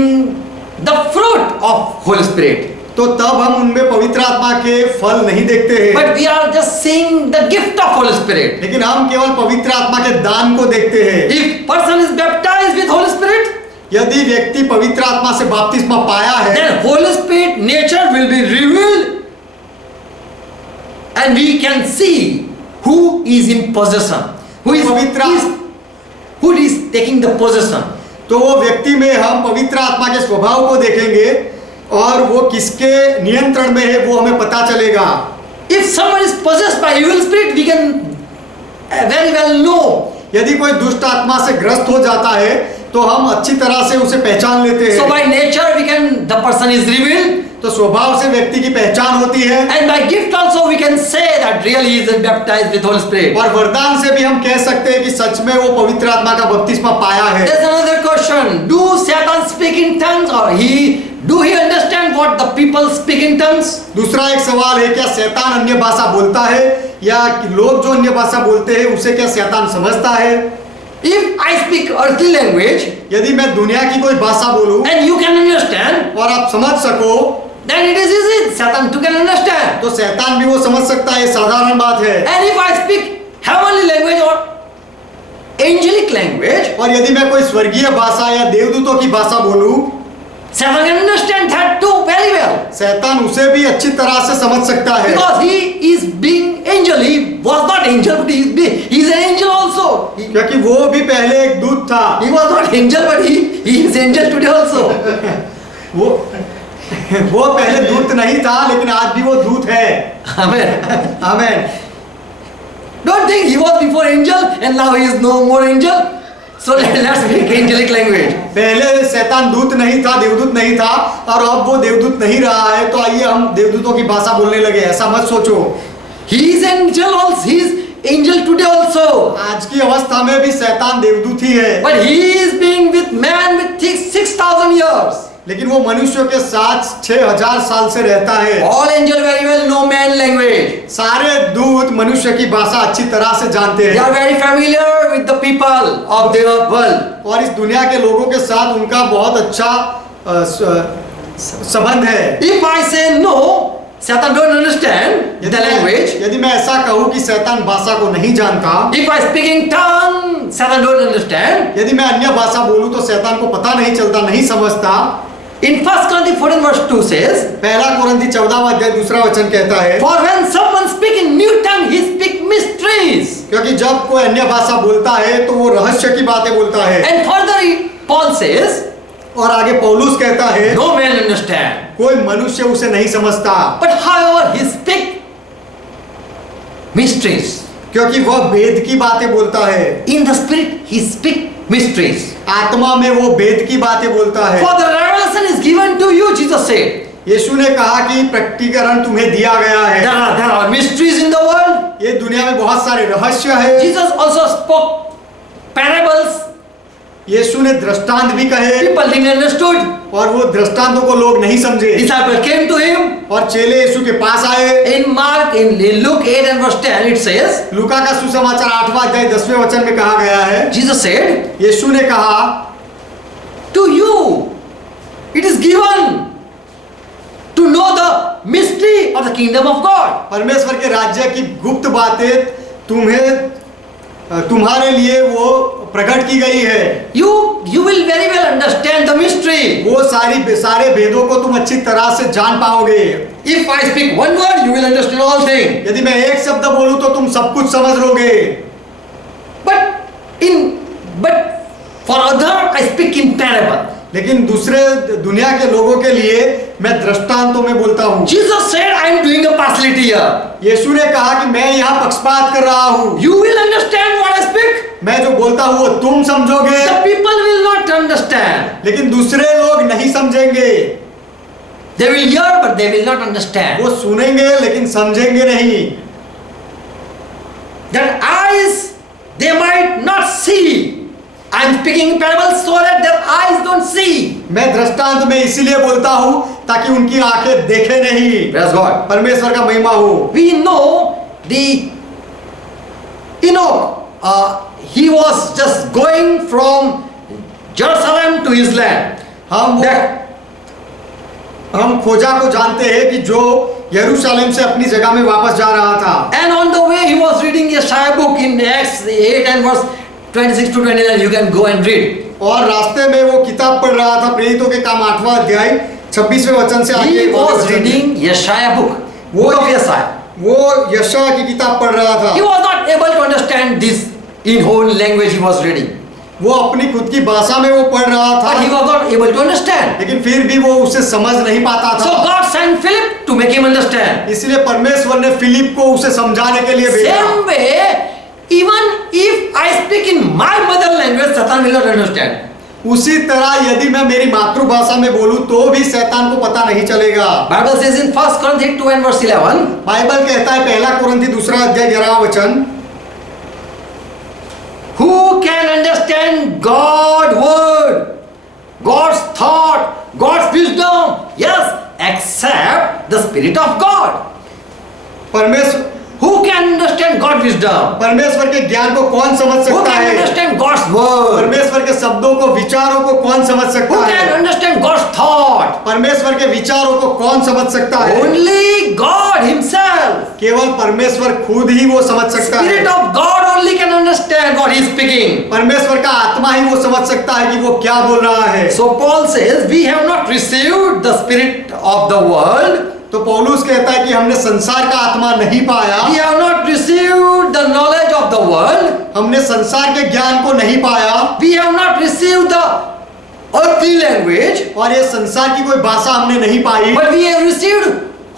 the fruit of Holy Spirit. तो तब हम उनमें पवित्र आत्मा के फल नहीं देखते हैं। But we are just seeing the gift of Holy Spirit. लेकिन हम केवल पवित्र आत्मा के दान को देखते हैं। If person is baptized with Holy Spirit, यदि व्यक्ति पवित्र आत्मा से बपतिस्मा पाया है, then Holy Spirit nature will be revealed, and we can see who is in possession, who is taking the possession. तो वो व्यक्ति में हम पवित्र आत्मा के स्वभाव को देखेंगे और वो किसके नियंत्रण में है वो हमें पता चलेगा। If someone is possessed by evil spirit, we can very well know. यदि कोई दुष्ट आत्मा से ग्रस्त हो जाता है तो हम अच्छी तरह से उसे पहचान लेते So हैं। by nature we can, the person is revealed, तो स्वभाव से व्यक्ति की पहचान होती है and by gift also we can say that really he is baptized with Holy Spirit. और वरदान से भी हम कह सकते हैं कि सच में वो पवित्र आत्मा का बपतिस्मा पाया है। There's another question. Do Satan speak in tongues, or do he understand what the people speak in tongues? दूसरा एक सवाल है, क्या शैतान अन्य भाषा बोलता है या लोग जो अन्य भाषा बोलते हैं उसे क्या शैतान समझता है? If I speak earthly language यदि मैं दुनिया की कोई भाषा बोलूं and you can understand, और आप समझ सको then it is easy. Satan too can understand. तो शैतान भी वो समझ सकता है, साधारण बात है। And if I speak heavenly language or angelic language, और यदि मैं कोई स्वर्गीय भाषा या देवदूतों की भाषा बोलूं, Satan can understand that too very well. शैतान उसे भी अच्छी तरह से समझ सकता है, Because he is being angel. He was not angel, but he is an angel also. क्योंकि वो भी पहले एक दूत था। He was not angel, but he is angel today also. वो पहले दूत नहीं था लेकिन आज भी वो दूत है। Amen. आमीन। Don't think he was before angel and now he is no more angel. So let's speak angelic language. पहले शैतान दूत नहीं था, देवदूत नहीं था, और अब वो देवदूत नहीं रहा है, तो आइए हम देवदूतों की भाषा बोलने लगे। ऐसा मत सोचो। He is angel also. He is angel today also. आज की अवस्था में भी शैतान देवदूत ही है, But he is being with man with 6,000 years. लेकिन वो मनुष्यों के साथ 6000 साल से रहता है। All angel very well know man language. सारे दूत मनुष्य की भाषा अच्छी तरह से जानते They हैं are very familiar with the people of their world. और इस दुनिया के लोगों के साथ उनका बहुत अच्छा संबंध है। If I say no, Satan don't understand the language. यदि मैं ऐसा कहूँ कि शैतान भाषा को नहीं जानता, If I speak in tongue, Satan don't understand. यदि मैं अन्य भाषा बोलूं तो शैतान को पता नहीं चलता, नहीं समझता। In 1 Corinthians 14 verse 2 says, पहला कुरिन्थी 14वां अध्याय दूसरा वचन कहता है, for when someone speak in new tongue, he speak mysteries. क्योंकि जब कोई अन्य भाषा बोलता है तो वो रहस्य की बातें बोलता है। And further Paul says, और आगे पौलुस कहता है No man understand. कोई मनुष्य उसे नहीं समझता, But however, he speak mysteries. क्योंकि वह वेद की बातें बोलता है। In the spirit, he speak mysteries. आत्मा में वो वेद की बातें बोलता है। For the revelation is given to you, Jesus said. यीशु ने कहा कि प्रकटीकरण तुम्हें दिया गया है। There are mysteries in the world. ये दुनिया में बहुत सारे रहस्य है। Jesus also spoke parables. यीशु ने दृष्टांत भी कहे People didn't understood. और वो दृष्टांतों को लोग नहीं समझे Disciples came to him. और चेले यीशु के पास आए। In Mark, in Luke 8 and verse 10, it says, लूका का सुसमाचार 8वां अध्याय 10वें वचन में कहा गया है, Jesus said, यीशु ने कहा, to you it is given to know the mystery of the kingdom of God. परमेश्वर के राज्य की गुप्त बातें तुम्हारे लिए वो प्रकट की गई है। You will very well understand the mystery. वो सारे भेदों को तुम अच्छी तरह से जान पाओगे। If I speak one word, you will understand all things. यदि मैं एक शब्द बोलूं तो तुम सब कुछ समझ लोगे। But for other I speak in parable. लेकिन दूसरे दुनिया के लोगों के लिए मैं दृष्टांतों में बोलता हूँ। Jesus said, I am doing a partiality here. यीशु ने कहा कि मैं यहाँ पक्षपात कर रहा हूँ। You will understand what I speak. मैं जो बोलता हूँ वो तुम समझोगे, The people will not understand. लेकिन दूसरे लोग नहीं समझेंगे। They will hear, but they will not understand. वो सुनेंगे लेकिन समझेंगे नहीं। Their eyes, they might not see. I am speaking parables so that their eyes don't see. मैं दृष्टांत में इसीलिए बोलता हूँ ताकि उनकी आंखें देखे नहीं। Praise God. परमेश्वर का महिमा हो। We know the Enoch. He was just going from Jerusalem to his land. हम खोजा को जानते हैं कि जो यरूशलेम से अपनी जगह में वापस जा रहा था। And on the way he was reading a Shai book in Acts 8 and verse 26 to 29. You can go and read. और रास्ते में वो किताब पढ़ रहा था, प्रेरितों के काम 8वां अध्याय 26वें वचन से आगे। He was reading Yeshaya book. Book of Yeshaya. वो यशायाह की किताब पढ़ रहा था। He was not able to understand this in whole language he was reading. वो अपनी खुद की भाषा में वो पढ़ रहा था, But he was not able to understand. लेकिन फिर भी वो उसे समझ नहीं पाता था। So God sent Philip to make him understand. इसलिए परमेश्वर ने फिलिप को उसे समझाने के लिए भेजा। Same way, even if I speak in my mother language, Satan will not understand. उसी तरह यदि मैं मेरी मातृभाषा में बोलूं तो भी शैतान को पता नहीं चलेगा। Bible says in 1 Corinthians 2 and verse 11. Bible कहता है 1 कुरिन्थी 2 अध्याय 11वां वचन, Who can understand God's word, God's thought, God's wisdom? Yes, except the Spirit of God. परमेश्वर Who can understand God's wisdom? परमेश्वर के ज्ञान को कौन समझ Who सकता can है? understand God's word? परमेश्वर के शब्दों को, विचारों को कौन समझ Who सकता can है? understand God's thought? परमेश्वर के विचारों को कौन समझ सकता है? Only God Himself. केवल परमेश्वर खुद ही वो समझ सकता Spirit है। of God only can understand what He is speaking. परमेश्वर का आत्मा ही वो समझ सकता है कि वो क्या बोल रहा है। So Paul says, we have not received the spirit of the world. तो पौलुस कहता है कि हमने संसार का आत्मा नहीं पाया, We have not received the knowledge of the world. हमने संसार के ज्ञान को नहीं पाया, We have not received the earthly language, और ये संसार की कोई भाषा हमने नहीं पाई, but we have received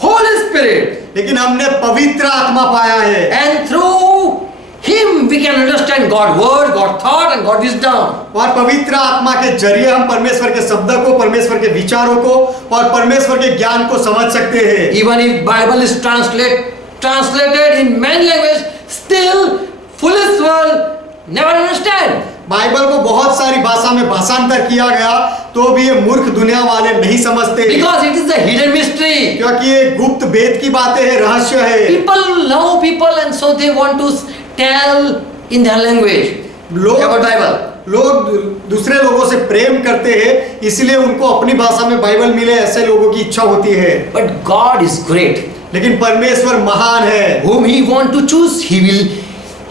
Holy Spirit. लेकिन हमने पवित्र आत्मा पाया है। And through Him we can understand God's word, God's thought and God's wisdom. और पवित्र आत्मा के जरिए हम परमेश्वर के शब्द को, परमेश्वर के विचारों को और परमेश्वर के ज्ञान को समझ सकते हैं। Even if Bible is translated in many languages, still foolish world never understand. Bible को बहुत सारी भाषा में भाषांतर किया गया तो भी ये मूर्ख दुनिया वाले नहीं समझते, Because it is a hidden mystery. क्योंकि ये गुप्त भेद की बातें हैं, रहस्य है। People love people and so they want to tell in their language about Bible. लोग दूसरे लोगों से प्रेम करते हैं, इसलिए उनको अपनी भाषा में बाइबल मिले, ऐसे लोगों की इच्छा होती है। But God is great. लेकिन परमेश्वर महान है। Whom He want to choose,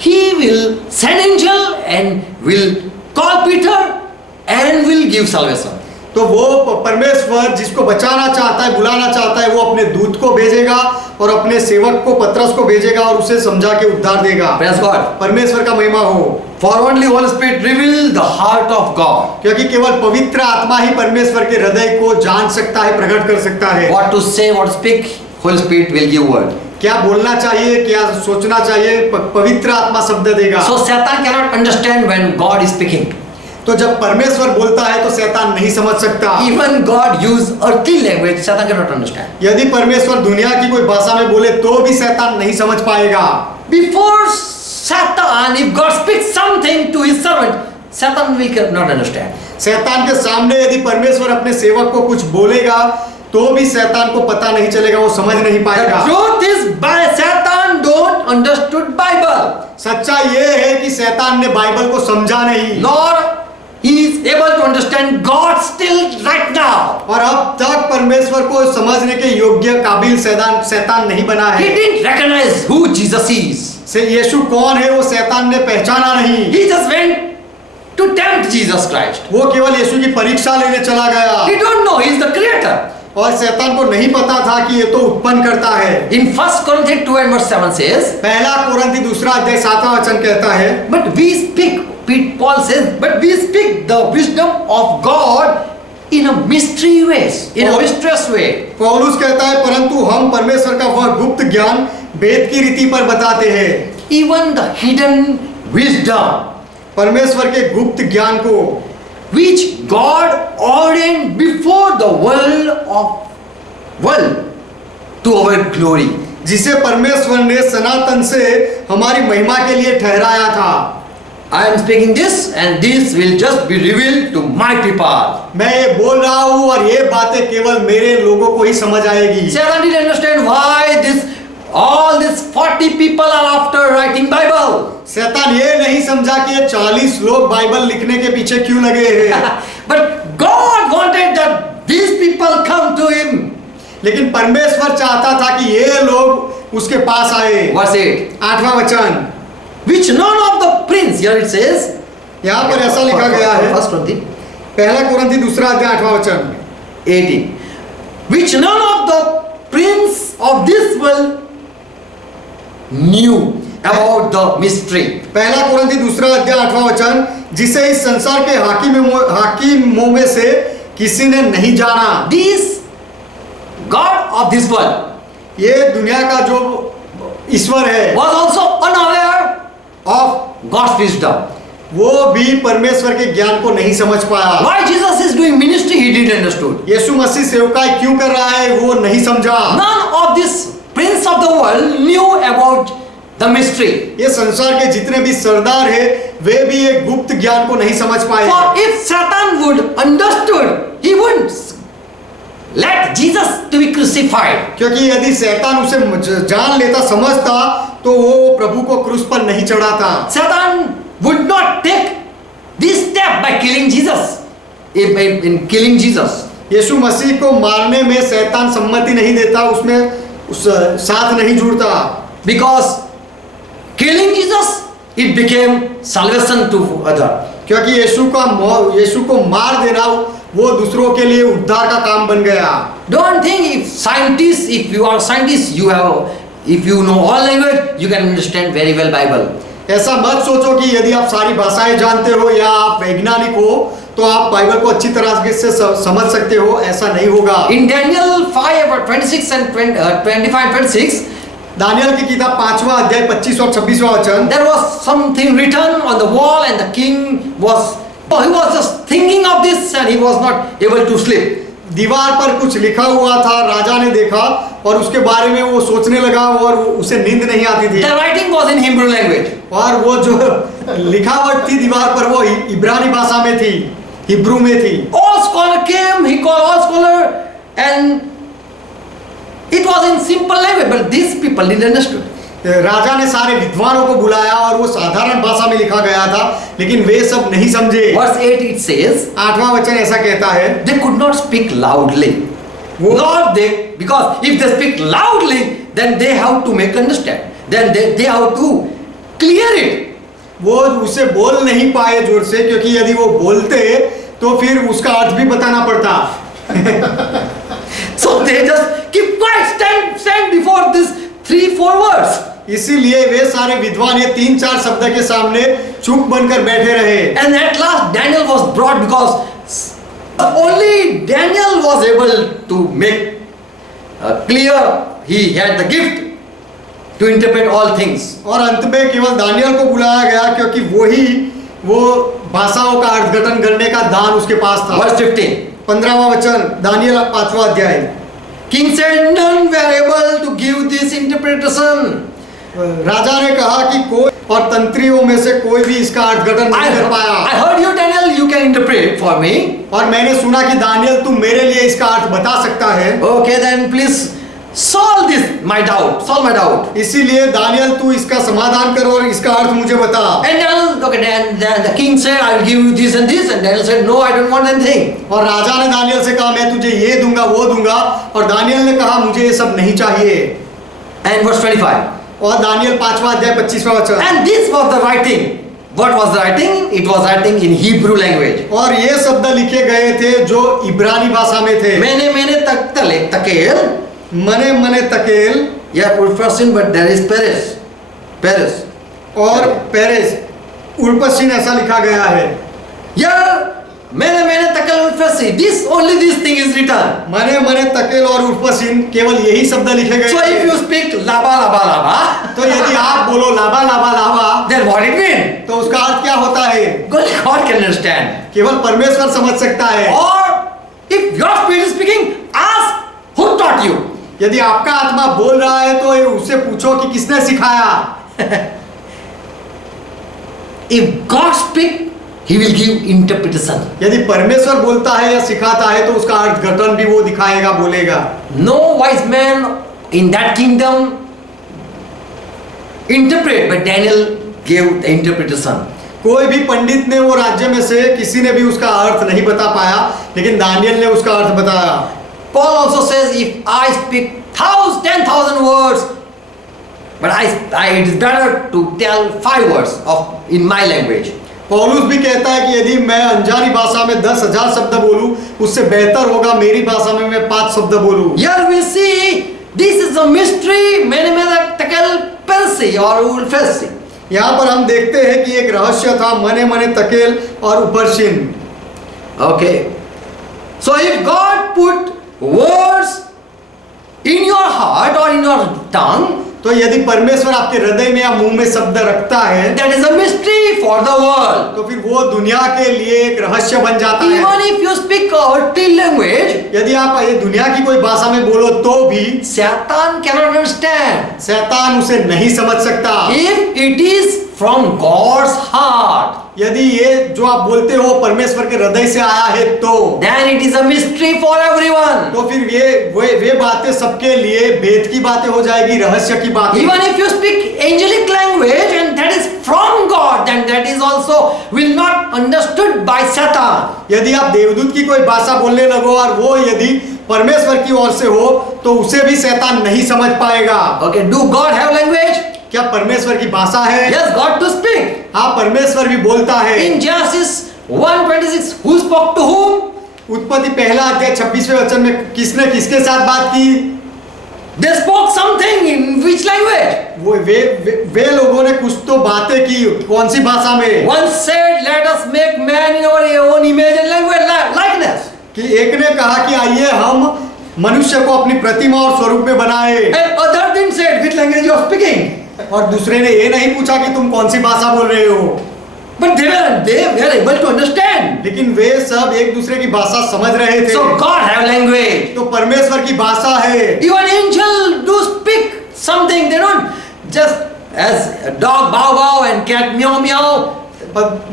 He will send angel and will call Peter and will give salvation. तो वो परमेश्वर जिसको बचाना चाहता है, बुलाना चाहता है, वो अपने दूत को भेजेगा और अपने सेवक को, पतरस को भेजेगा और उसे समझा के उद्धार देगा। Praise God. परमेश्वर का महिमा हो। For only Holy Spirit reveal the heart of God. क्योंकि केवल पवित्र आत्मा ही परमेश्वर के हृदय को जान सकता है, प्रकट कर सकता है। What to say, what to speak, Holy Spirit will give word. क्या बोलना चाहिए, क्या सोचना चाहिए, पवित्र आत्मा शब्द देगा। So Satan cannot understand when God is speaking. तो जब परमेश्वर बोलता है तो शैतान नहीं समझ सकता। Even God use earthly language, Satan cannot understand. यदि परमेश्वर दुनिया की कोई भाषा में बोले तो भी शैतान नहीं समझ पाएगा। Before Satan, if God speaks something to his servant, Satan will not understand. शैतान के सामने यदि परमेश्वर अपने सेवक को कुछ बोलेगा तो भी शैतान को पता नहीं चलेगा, वो समझ नहीं The पाएगा। truth is, by Satan don't understood Bible, सच्चाई ये है कि शैतान ने बाइबल को समझा नहीं, nor he is able to understand God still right now. और अब तक परमेश्वर को समझने के योग्य काबिल शैतान नहीं बना He है। didn't recognize who Jesus is. से यीशु कौन है वो शैतान ने पहचाना नहीं। He just went to tempt Jesus Christ. वो केवल यीशु की परीक्षा लेने चला गया, He don't know he is the creator. और शैतान को नहीं पता था कि ये तो उत्पन्न करता है। In 1 Corinthians 2 and verse 7 says, पहला कुरिन्थी 2:7 कहता है, but we speak, Paul says, but we speak the wisdom of God in a mystery ways, in a mysterious way. पौलुस कहता है परंतु हम परमेश्वर का वह गुप्त ज्ञान वेद की रीति पर बताते हैं। Even the hidden wisdom परमेश्वर के गुप्त ज्ञान को which God ordained before the world to our glory. जिसे परमेश्वर ने सनातन से हमारी महिमा के लिए ठहराया था। I am speaking this and this will just be revealed to my people. मैं ये बोल रहा हूँ और ये बातें केवल मेरे लोगों को ही समझ आएगी। Satan didn't understand why all these 40 people are after writing Bible. शैतान ये नहीं समझा कि ये 40 लोग बाइबल लिखने के पीछे क्यों लगे हैं। But God wanted that these people come to him. लेकिन परमेश्वर चाहता था कि ये लोग उसके पास आए। Verse 8. 8वां वचन, Which none of the prince, here it says. यहाँ पर ऐसा लिखा गया है, First Corinthians पहला कुरिन्थी 2:8वां वचन, 18. Which none of the prince of this world knew about the mystery. पहला कुरिन्थी 2:8वां वचन, जिसे इस संसार के हाकिमों में से किसी ने नहीं जाना। This God of this world ये दुनिया का जो ईश्वर है was also unaware of God's wisdom. वो भी परमेश्वर के ज्ञान को नहीं समझ पाया। Why Jesus is doing ministry, he didn't understood. यीशु मसीह सेवकाई क्यों कर रहा है वो नहीं समझा। None of this prince of the world knew about the mystery. ये संसार के जितने भी सरदार हैं वे भी एक गुप्त ज्ञान को नहीं समझ पाए। For if Satan would understood, he wouldn't let Jesus to be crucified. क्योंकि यदि शैतान उसे जान लेता, समझता, तो वो प्रभु को क्रूस पर नहीं चढ़ाता। Satan would not take this step by killing Jesus. In killing Jesus. यीशु मसीह को मारने में शैतान सम्मति नहीं देता, उसमें उस साथ नहीं जुड़ता। Because killing Jesus, it became salvation to other. क्योंकि यीशु को मार देना वो दूसरों के लिए उद्धार का काम बन गया। Don't think if you are scientist, if you know all language, you can understand very well Bible. ऐसा मत सोचो कि यदि आप सारी भाषाएं जानते हो या आप वैज्ञानिक हो तो आप बाइबल को अच्छी तरह से समझ सकते हो, ऐसा नहीं होगा। In Daniel 5:26 and 25-26, दानियल की किताब 5वां अध्याय 25 और 26वां वचन, there was something written on the wall and the king was just thinking of this and he was not able to sleep. दीवार पर कुछ लिखा हुआ था, राजा ने देखा और उसके बारे में वो सोचने लगा और उसे नींद नहीं आती थी। The writing was in Hebrew language. और वो जो लिखावट थी दीवार पर वो इब्रानी भाषा में थी, हिब्रू में थी। All scholar came, he called all scholar and it was in simple language, but these people didn't understood. राजा ने सारे विद्वानों को बुलाया और वो साधारण भाषा में लिखा गया था, लेकिन वे सब नहीं समझे। Verse 8 it says, 8वां वचन ऐसा कहता है, they could not speak loudly. Not they, because if they speak loudly, then they have to make understand. Then they have to clear it. वो उसे बोल नहीं पाए जोर से, क्योंकि यदि वो बोलते तो फिर उसका अर्थ भी बताना पड़ता। So they just keep quiet, stand before this 3-4 words. इसीलिए वे सारे विद्वान ये 3-4 शब्द के सामने चुप बनकर बैठे रहे। And at last Daniel was brought because only Daniel was able to make clear he had the gift to interpret all things. और अंत में केवल दानियल को बुलाया गया क्योंकि वो भाषाओं का अर्थघटन करने का दान उसके पास था। Verse 15. 15वां वचन, दानियल 5वां अध्याय। King said, none were able to give this interpretation. राजा ने कहा कि कोई और तंत्रियों में से कोई भी इसका अर्थघटन नहीं कर पाया। I heard you, Daniel, you can interpret for me. और मैंने सुना कि दानियल तुम मेरे लिए इसका अर्थ बता सकता है। Okay, then please solve this my doubt. Solve my doubt. इसीलिए दानियल तू इसका समाधान करो और इसका अर्थ मुझे बता। And Daniel, okay, then the king said, I will give you this and this. And Daniel said, no, I don't want anything. और राजा ने दानियल से कहा मैं तुझे ये दूंगा वो दूंगा, और दानियल ने कहा मुझे ये सब नहीं चाहिए। And verse 25. और दानियल 5वां अध्याय 25वां वचन। And this was the writing. What was the writing? It was writing in Hebrew language. और ये शब्द लिखे गए थे जो इब्रानी भाषा में थे। मैंने तकेल मने मने तकेल, या उल्फसिन, but there is पेरेस और पेरेस उल्पसिन ऐसा लिखा गया है। या मैंने तकेल उल्फसिन, this thing is written. मने मने तकेल और उल्पसिन केवल यही शब्द लिखे गए। So if you speak laba, तो यदि आप बोलो लाबा लाबा लाबा, then what it mean? तो उसका अर्थ क्या होता है? God can understand. केवल परमेश्वर समझ सकता है। Or if your spirit is speaking, ask who taught you. यदि आपका आत्मा बोल रहा है तो उससे पूछो कि किसने सिखाया। If God speak, He will give interpretation. यदि परमेश्वर बोलता है या सिखाता है तो उसका अर्थघटन भी वो दिखाएगा, बोलेगा। No wise man in that kingdom interpret, but Daniel gave the interpretation. कोई भी पंडित ने वो राज्य में से किसी ने भी उसका अर्थ नहीं बता पाया, लेकिन दानियल ने उसका अर्थ बताया। Paul also says, if I speak 10,000 words, but it is better to tell 5 words in my language. पौलुस भी कहता है कि यदि मैं अनजानी भाषा में 10,000 शब्द बोलूं, उससे बेहतर होगा मेरी भाषा में मैं 5 शब्द बोलूं। Here we see this is a mystery, mene tekel persi or ulfesi. यहाँ पर हम देखते हैं कि एक रहस्य था, मने मने तकेल और उपरशिन। Okay, so if God put words in your heart or in your tongue, तो यदि परमेश्वर आपके हृदय में या मुंह में शब्द रखता है, that is a mystery for the world. तो फिर वो दुनिया के लिए एक रहस्य बन जाता है। Even if you speak earthly language, यदि आप ये दुनिया की कोई भाषा में बोलो तो भी Satan cannot understand. शैतान उसे नहीं समझ सकता। If it is from God's heart, यदि ये जो आप बोलते हो परमेश्वर के हृदय से आया है तो then it is a mystery for everyone. तो फिर ये वे बातें सबके लिए भेद की बातें हो जाएगी, रहस्य की बातें। Even if you speak angelic language and that is from God, then that is also will not understood by Satan. यदि आप देवदूत की कोई भाषा बोलने लगो और वो यदि परमेश्वर की ओर से हो तो उसे भी शैतान नहीं समझ पाएगा। Okay, do God have language? क्या परमेश्वर की भाषा है? Yes, God to speak. हाँ, परमेश्वर भी बोलता है। In Genesis 1:26, who spoke to whom? उत्पत्ति पहला अध्याय 26वें वचन में किसने किसके साथ बात की? They spoke something in which language? वो वे लोगों ने कुछ तो बातें की, कौन सी भाषा में? One said, let us make man in our own image and language likeness. कि एक ने कहा कि आइए हम मनुष्य को अपनी प्रतिमा और स्वरूप में बनाए। And other didn't say which language you are speaking. और दूसरे ने ये नहीं पूछा कि तुम कौन सी भाषा बोल रहे हो। But they were able to understand. लेकिन वे सब एक दूसरे की भाषा समझ रहे थे। So God have language. तो परमेश्वर की भाषा है। Even angel do speak something. They don't just as a dog bow bow and cat meow meow.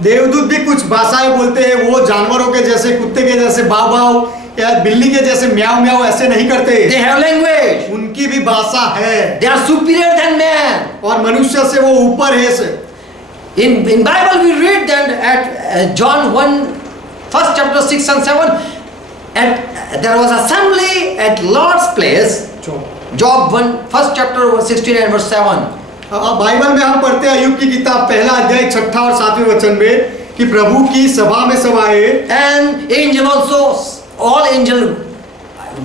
देवदूत भी कुछ भाषाएं बोलते हैं, वो जानवरों के जैसे, कुत्ते के जैसे बाव बाव या बिल्ली के जैसे म्याऊ म्याऊ ऐसे नहीं करते। They have language. उनकी भी भाषा है। They are superior than man. और मनुष्य से वो ऊपर है। In Bible we read that at John 1 chapter 6 and 7, and there was assembly at Lord's place. Job 1 chapter 16 and verse 7. Bible में हम पढ़ते हैं अय्यूब की किताब पहला अध्याय 6 और 7वें वचन में कि प्रभु की सभा में सब आए। And angel also, all angel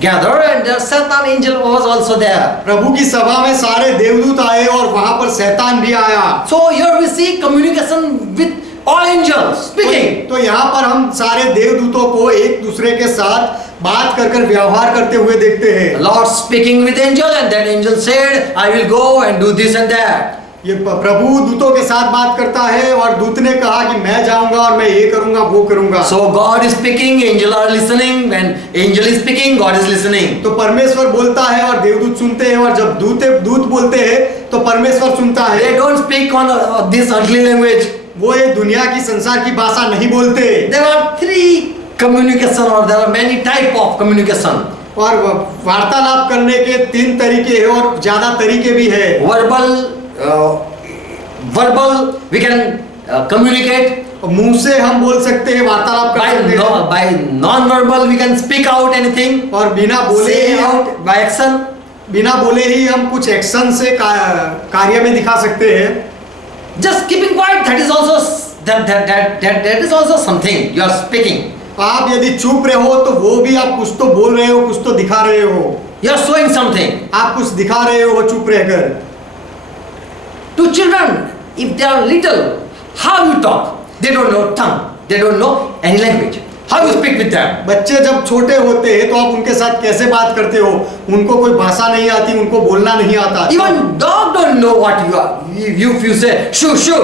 gathered, and the Satan angel was also there. प्रभु की सभा में सारे देवदूत आए और वहां पर शैतान भी आया। So here we see communication with all angels speaking. तो यहाँ पर हम सारे देवदूतों को एक दूसरे के साथ बात कर कर व्यवहार करते हुए देखते हैं। The Lord speaking with angel, and that angel said, "I will go and do this and that." ये प्रभु दूतों के साथ बात करता है और दूत ने कहा कि मैं जाऊंगा और मैं ये करूंगा वो करूंगा। So God is speaking, angel are listening. When angel is speaking, God is listening. तो परमेश्वर बोलता है और देवदूत सुनते हैं, और जब दूत बोलते हैं तो परमेश्वर सुनता है। They don't speak on this earthly language. वो ये दुनिया की संसार की भाषा नहीं बोलते। There are three communication, or there are many type of communication. और वार्तालाप करने के 3 तरीके हैं और ज्यादा तरीके भी है। Verbal we can communicate. मुंह से हम बोल सकते हैं, वार्तालाप कर सकते हैं। By non-verbal we can speak out anything. और बिना बोले Say he out by action. बिना बोले ही हम कुछ एक्शन से कार्य में दिखा सकते हैं। Just keeping quiet, that is also that is also something you are speaking. आप यदि चुप रहे हो तो वो भी आप कुछ तो बोल रहे हो, कुछ तो दिखा रहे हो। You are showing something. आप कुछ दिखा रहे हो चुप रहकर। To children, if they are little, how you talk? They don't know tongue. They don't know any language. How you speak with them? बच्चे जब छोटे होते हैं तो आप उनके साथ कैसे बात करते हो? उनको कोई भाषा नहीं आती, उनको बोलना नहीं आता। Even dog don't know what you are. If you say shoo shoo,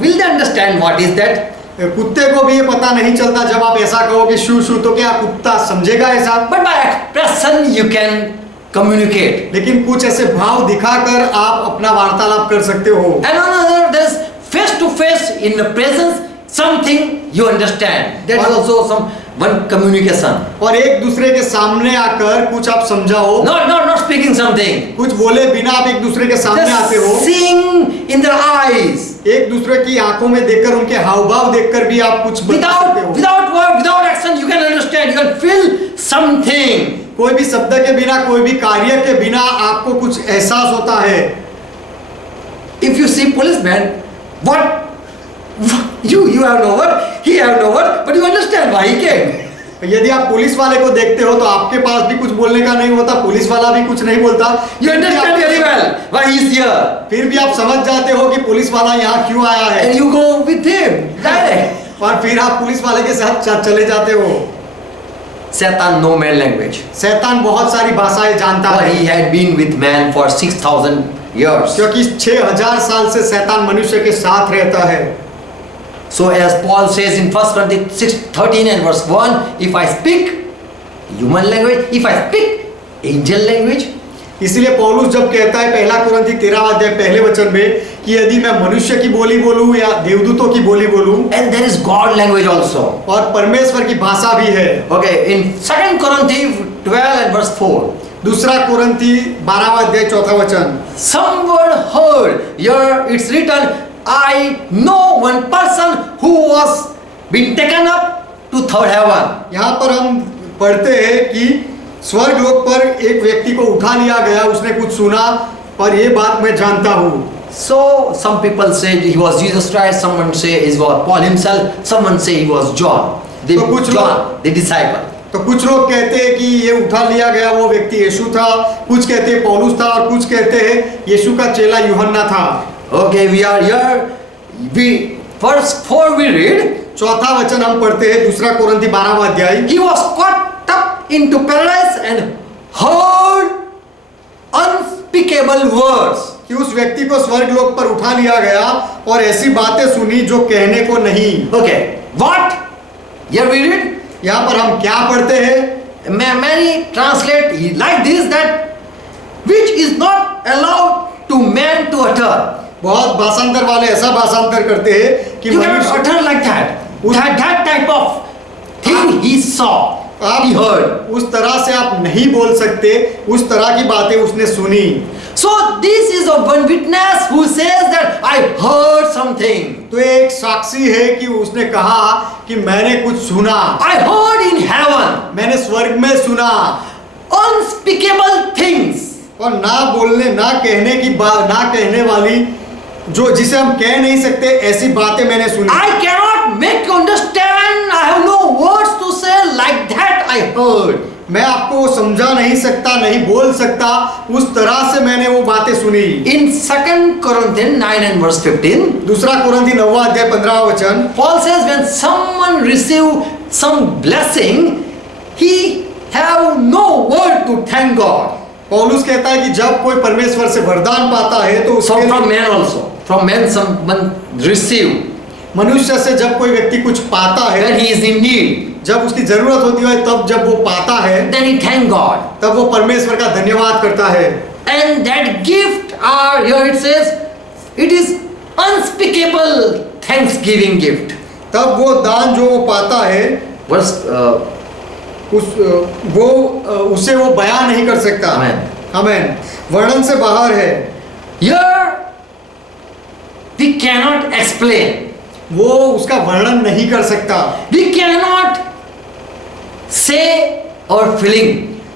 will they understand what is that? कुत्ते को भी ये पता नहीं चलता, जब आप ऐसा कहोगे शू शू तो क्या कुत्ता समझेगा ऐसा? But by expression you can communicate. लेकिन कुछ ऐसे भाव दिखाकर आप अपना वार्तालाप कर सकते हो। And another, there is face to face in the presence something you understand. That is also one communication. और एक दूसरे के सामने आकर कुछ आप समझाओ। Not speaking something. कुछ बोले बिना आप एक दूसरे के सामने आते हो। Just seeing in their eyes. एक दूसरे की आंखों में देखकर, उनके हाव भाव देखकर भी आप कुछ बता सकते हो। Without word, without action, you can understand. You can feel something. कोई भी शब्द के बिना, कोई भी कार्य के बिना आपको कुछ एहसास होता है। If you see policeman, what you have no word, he have no word, but you understand why he came. यदि आप पुलिस वाले को देखते हो तो आपके पास भी कुछ बोलने का नहीं होता, पुलिस वाला भी कुछ नहीं बोलता। You understand very well why he is here. फिर भी आप समझ जाते हो कि पुलिस वाला यहाँ क्यों आया है। And you go with him direct. और फिर आप पुलिस वाले के साथ चले जाते हो। Satan no man language. शैतान बहुत सारी भाषाएं जानता For है, he had been with man for 6,000 years. क्योंकि 6000 साल से शैतान मनुष्य के साथ रहता है। So as Paul says in 1 Corinthians 6:13 and verse 1, if I speak human language, if I speak angel language, इसलिए पौलुस जब कहता है 1 कुरिन्थी 13 अध्याय पहले वचन में कि यदि मैं मनुष्य की बोली बोलूं या देवदूतों की बोली बोलूं, and there is God language also. और परमेश्वर की भाषा भी है। Okay, in 2 Corinthians 12 and verse 4, 2 कुरिन्थी 12 अध्याय 4 वचन, some word heard, here it's written, I know one person who was been taken up to third heaven. यहाँ पर हम पढ़ते हैं कि स्वर्ग लोक पर एक व्यक्ति को उठा लिया गया, उसने कुछ सुना और ये बात मैं जानता हूँ। So some people say he was Jesus Christ, someone say he was Paul himself, someone say he was John, the disciple. तो कुछ लोग कहते हैं कि ये उठा लिया गया वो व्यक्ति यीशु था, कुछ कहते हैं पौलुस था और कुछ कहते हैं यीशु का चेला यूहन्ना था। Okay, we are here. Verse 4 we read. चौथा वचन हम पढ़ते हैं 2 कुरिन्थी 12 अध्याय। He was caught up into paradise and heard unspeakable words. कि उस व्यक्ति को स्वर्ग लोक पर उठा लिया गया और ऐसी बातें सुनी जो कहने को नहीं। Okay, what? Here we read. यहाँ पर हम क्या पढ़ते हैं? Many translate like this, that which is not allowed to man to utter. बहुत भाषांतर वाले ऐसा भाषांतर करते हैं कि You cannot utter like that. That type of thing he saw, he heard. उस तरह से आप नहीं बोल सकते, उस तरह की बातें उसने सुनी। So this is a one witness who says that I heard something. तो एक साक्षी है कि उसने कहा कि मैंने कुछ सुना। I heard in heaven. मैंने स्वर्ग में सुना। Unspeakable things. और ना बोलने, ना कहने की बात, ना कहने वाली, जो जिसे हम कह नहीं सकते, ऐसी बातें मैंने सुनी। I cannot make you understand. I have no words to say like that I heard. मैं आपको वो समझा नहीं सकता, नहीं बोल सकता, उस तरह से मैंने वो बातें सुनी। In 2 Corinthians 9 and verse 15, दूसरा कुरिन्थी 9वां अध्याय 15वां वचन, Paul says when someone receive some blessing, he have no word to thank God. पौलुस कहता है कि जब कोई परमेश्वर से वरदान पाता है तो So उसके from man also, from man someone receive मनुष्य से जब कोई व्यक्ति कुछ पाता है, when he is in need, जब उसकी जरूरत होती है, तब जब वो पाता है, then he thank God. तब वो परमेश्वर का धन्यवाद करता है। And that gift are, here it says, it is unspeakable thanksgiving gift. तब वो दान जो वो पाता है, Verse, उसे वो बयान नहीं कर सकता। Amen. आमेन। वर्णन से बाहर है। here we cannot explain. वो उसका वर्णन नहीं कर सकता। We cannot say our feeling.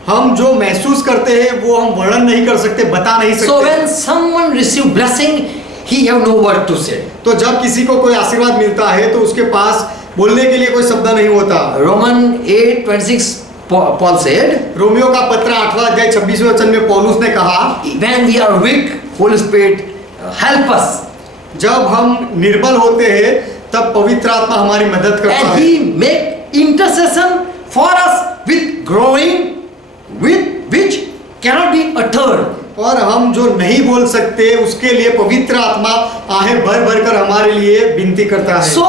हम जो महसूस करते हैं वो हम वर्णन नहीं कर सकते, बता नहीं So सकते। when someone receive blessing, he have no word to say. तो जब किसी को कोई आशीर्वाद मिलता है तो उसके पास बोलने के लिए कोई शब्द नहीं होता। Roman 8:26 Paul said, रोमियो का पत्र 8वां अध्याय 26वें वचन में पौलुस ने कहा, when we are weak, Holy Spirit help us. जब हम निर्बल होते हैं तब पवित्र आत्मा हमारी मदद करता And है he make intercession for us with growing, with which cannot be uttered. और हम जो नहीं बोल सकते उसके लिए पवित्र आत्मा आहें भर भर कर हमारे लिए विनती करता है। So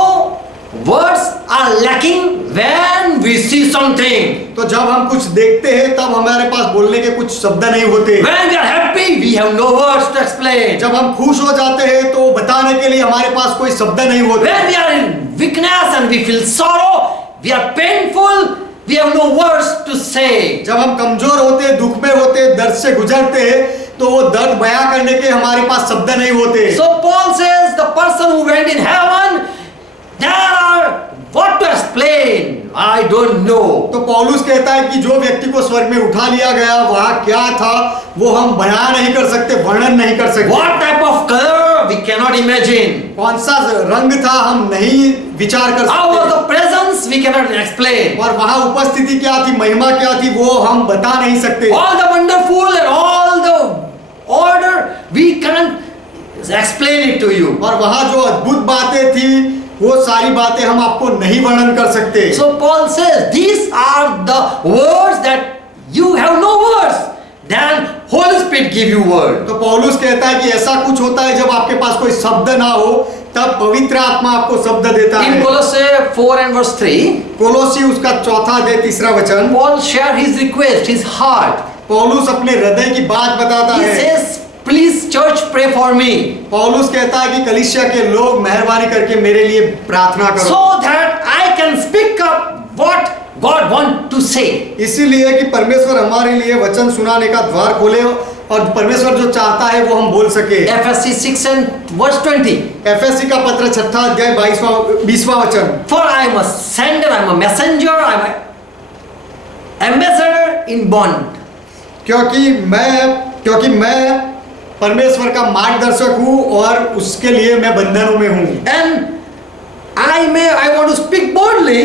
words are lacking when we see something. तो जब हम कुछ देखते हैं तब हमारे पास बोलने के कुछ शब्द नहीं होते। When we are happy, we have no words to explain. जब हम खुश हो जाते हैं तो बताने के लिए हमारे पास कोई शब्द नहीं होते। When we are in weakness and we feel sorrow, we are painful, we have no words to say. जब हम कमजोर होते, दुख में होते, दर्द से गुजरते हैं तो वो दर्द बयां करने के हमारे पास शब्द नहीं होते। So Paul says the person who went in heaven, there are what to explain, I don't know. तो पौलुस कहता है कि जो व्यक्ति को स्वर्ग में उठा लिया गया वहां क्या था वो हम बयान नहीं कर सकते, वर्णन नहीं कर सकते। What type of color, we cannot imagine. कौन सा रंग था हम नहीं विचार कर How was सकते। the presence, we cannot explain. और वहां उपस्थिति क्या थी, महिमा क्या थी, वो हम बता नहीं सकते। All the wonderful and all the order, we can't explain it to you. और वहां जो अद्भुत बातें थी वो सारी बातें हम आपको नहीं वर्णन कर सकते। So Paul says, these are the words that you have no words. Then Holy Spirit give you word. तो पौलुस कहता है कि ऐसा कुछ होता है जब आपके पास कोई शब्द ना हो तब पवित्र आत्मा आपको शब्द देता In है। Colossae 4 and verse 3, कोलोसी उसका 4वां अध्याय 3रा वचन, Paul shared his request, his heart. पौलुस अपने हृदय की बात बताता He है। says, please church pray for me. पौलुस कहता है कि कलीसिया के लोग मेहरबानी करके मेरे लिए प्रार्थना करो, So that I can speak up what God want to say. इसीलिए कि परमेश्वर हमारे लिए वचन सुनाने का द्वार खोले और परमेश्वर जो चाहता है वो हम बोल सके। FSC 6 and verse 20. एफएससी का पत्र 6वां अध्याय 20वां वचन, For I am a sender, I am a messenger, I am an ambassador in bond. क्योंकि मैं परमेश्वर का मार्गदर्शक हूँ और उसके लिए मैं बंधनों में हूँ। And I want to speak boldly,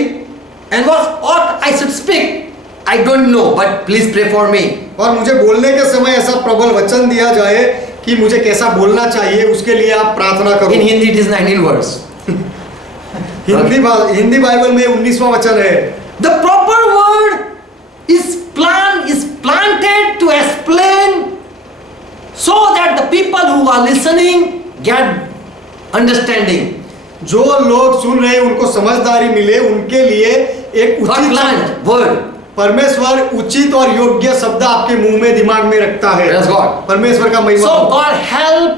and what I should speak, I don't know, but please pray for me. और मुझे बोलने के समय ऐसा प्रबल वचन दिया जाए कि मुझे कैसा बोलना चाहिए उसके लिए आप प्रार्थना करो। In Hindi it is 19 verse. Hindi Bible में 19वां वचन है। The proper word is planted to explain so that the people who are listening get understanding. जो लोग सुन रहे हैं उनको समझदारी मिले, उनके लिए एक God उचित plant word. परमेश्वर उचित और योग्य शब्द आपके मुंह में दिमाग में रखता है। Praise God. परमेश्वर का महिमा So हो। God help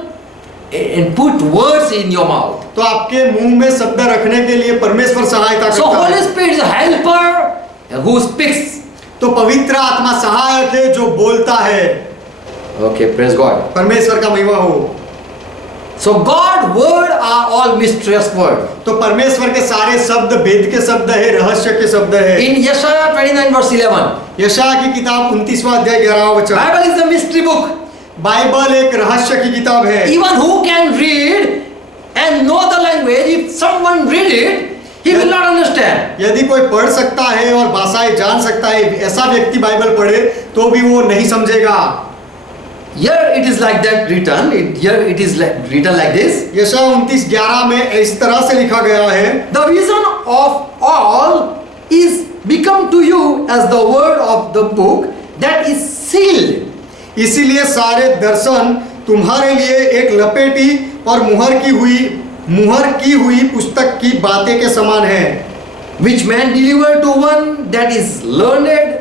and put words in your mouth. तो आपके मुंह में शब्द रखने के लिए परमेश्वर सहायता So करता Holy है। Spirit is a helper who speaks. तो पवित्र आत्मा सहायक है जो बोलता है। Okay, praise God. परमेश्वर का महिमा हो। So God word are all mysterious word. तो परमेश्वर के सारे शब्द भेद के शब्द है, रहस्य के शब्द है। In Yeshaya 29 verse 11, यशायाह की किताब 29वां अध्याय 11वां वचन, Bible is a mystery book. Bible एक रहस्य की किताब है। Even who can read and know the language, if someone read it, he will not understand. यदि कोई पढ़ सकता है और भाषाएं जान सकता है, ऐसा व्यक्ति बाइबल पढ़े तो भी वो नहीं समझेगा। Here it is like that written. Here it is written like this. यशायाह 29:11 में इस तरह से लिखा गया है, The vision of all is become to you as the word of the book that is sealed. इसीलिए सारे दर्शन तुम्हारे लिए एक लपेटी और मुहर की हुई पुस्तक की बातें के समान है। Which man deliver to one that is learned,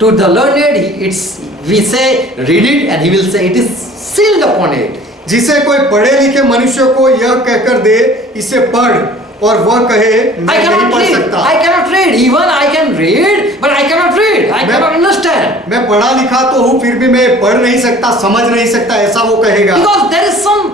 to the learned, we say read it, and he will say it is sealed upon it. जिसे कोई पढ़े लिखे मनुष्य को यह कहकर दे, इसे पढ़, और वह कहे मैं नहीं पढ़ सकता। I cannot read. Even I can read, but I cannot read. I cannot understand. मैं पढ़ा लिखा तो हूँ, फिर भी मैं पढ़ नहीं सकता, समझ नहीं सकता, ऐसा वो कहेगा। Because there is some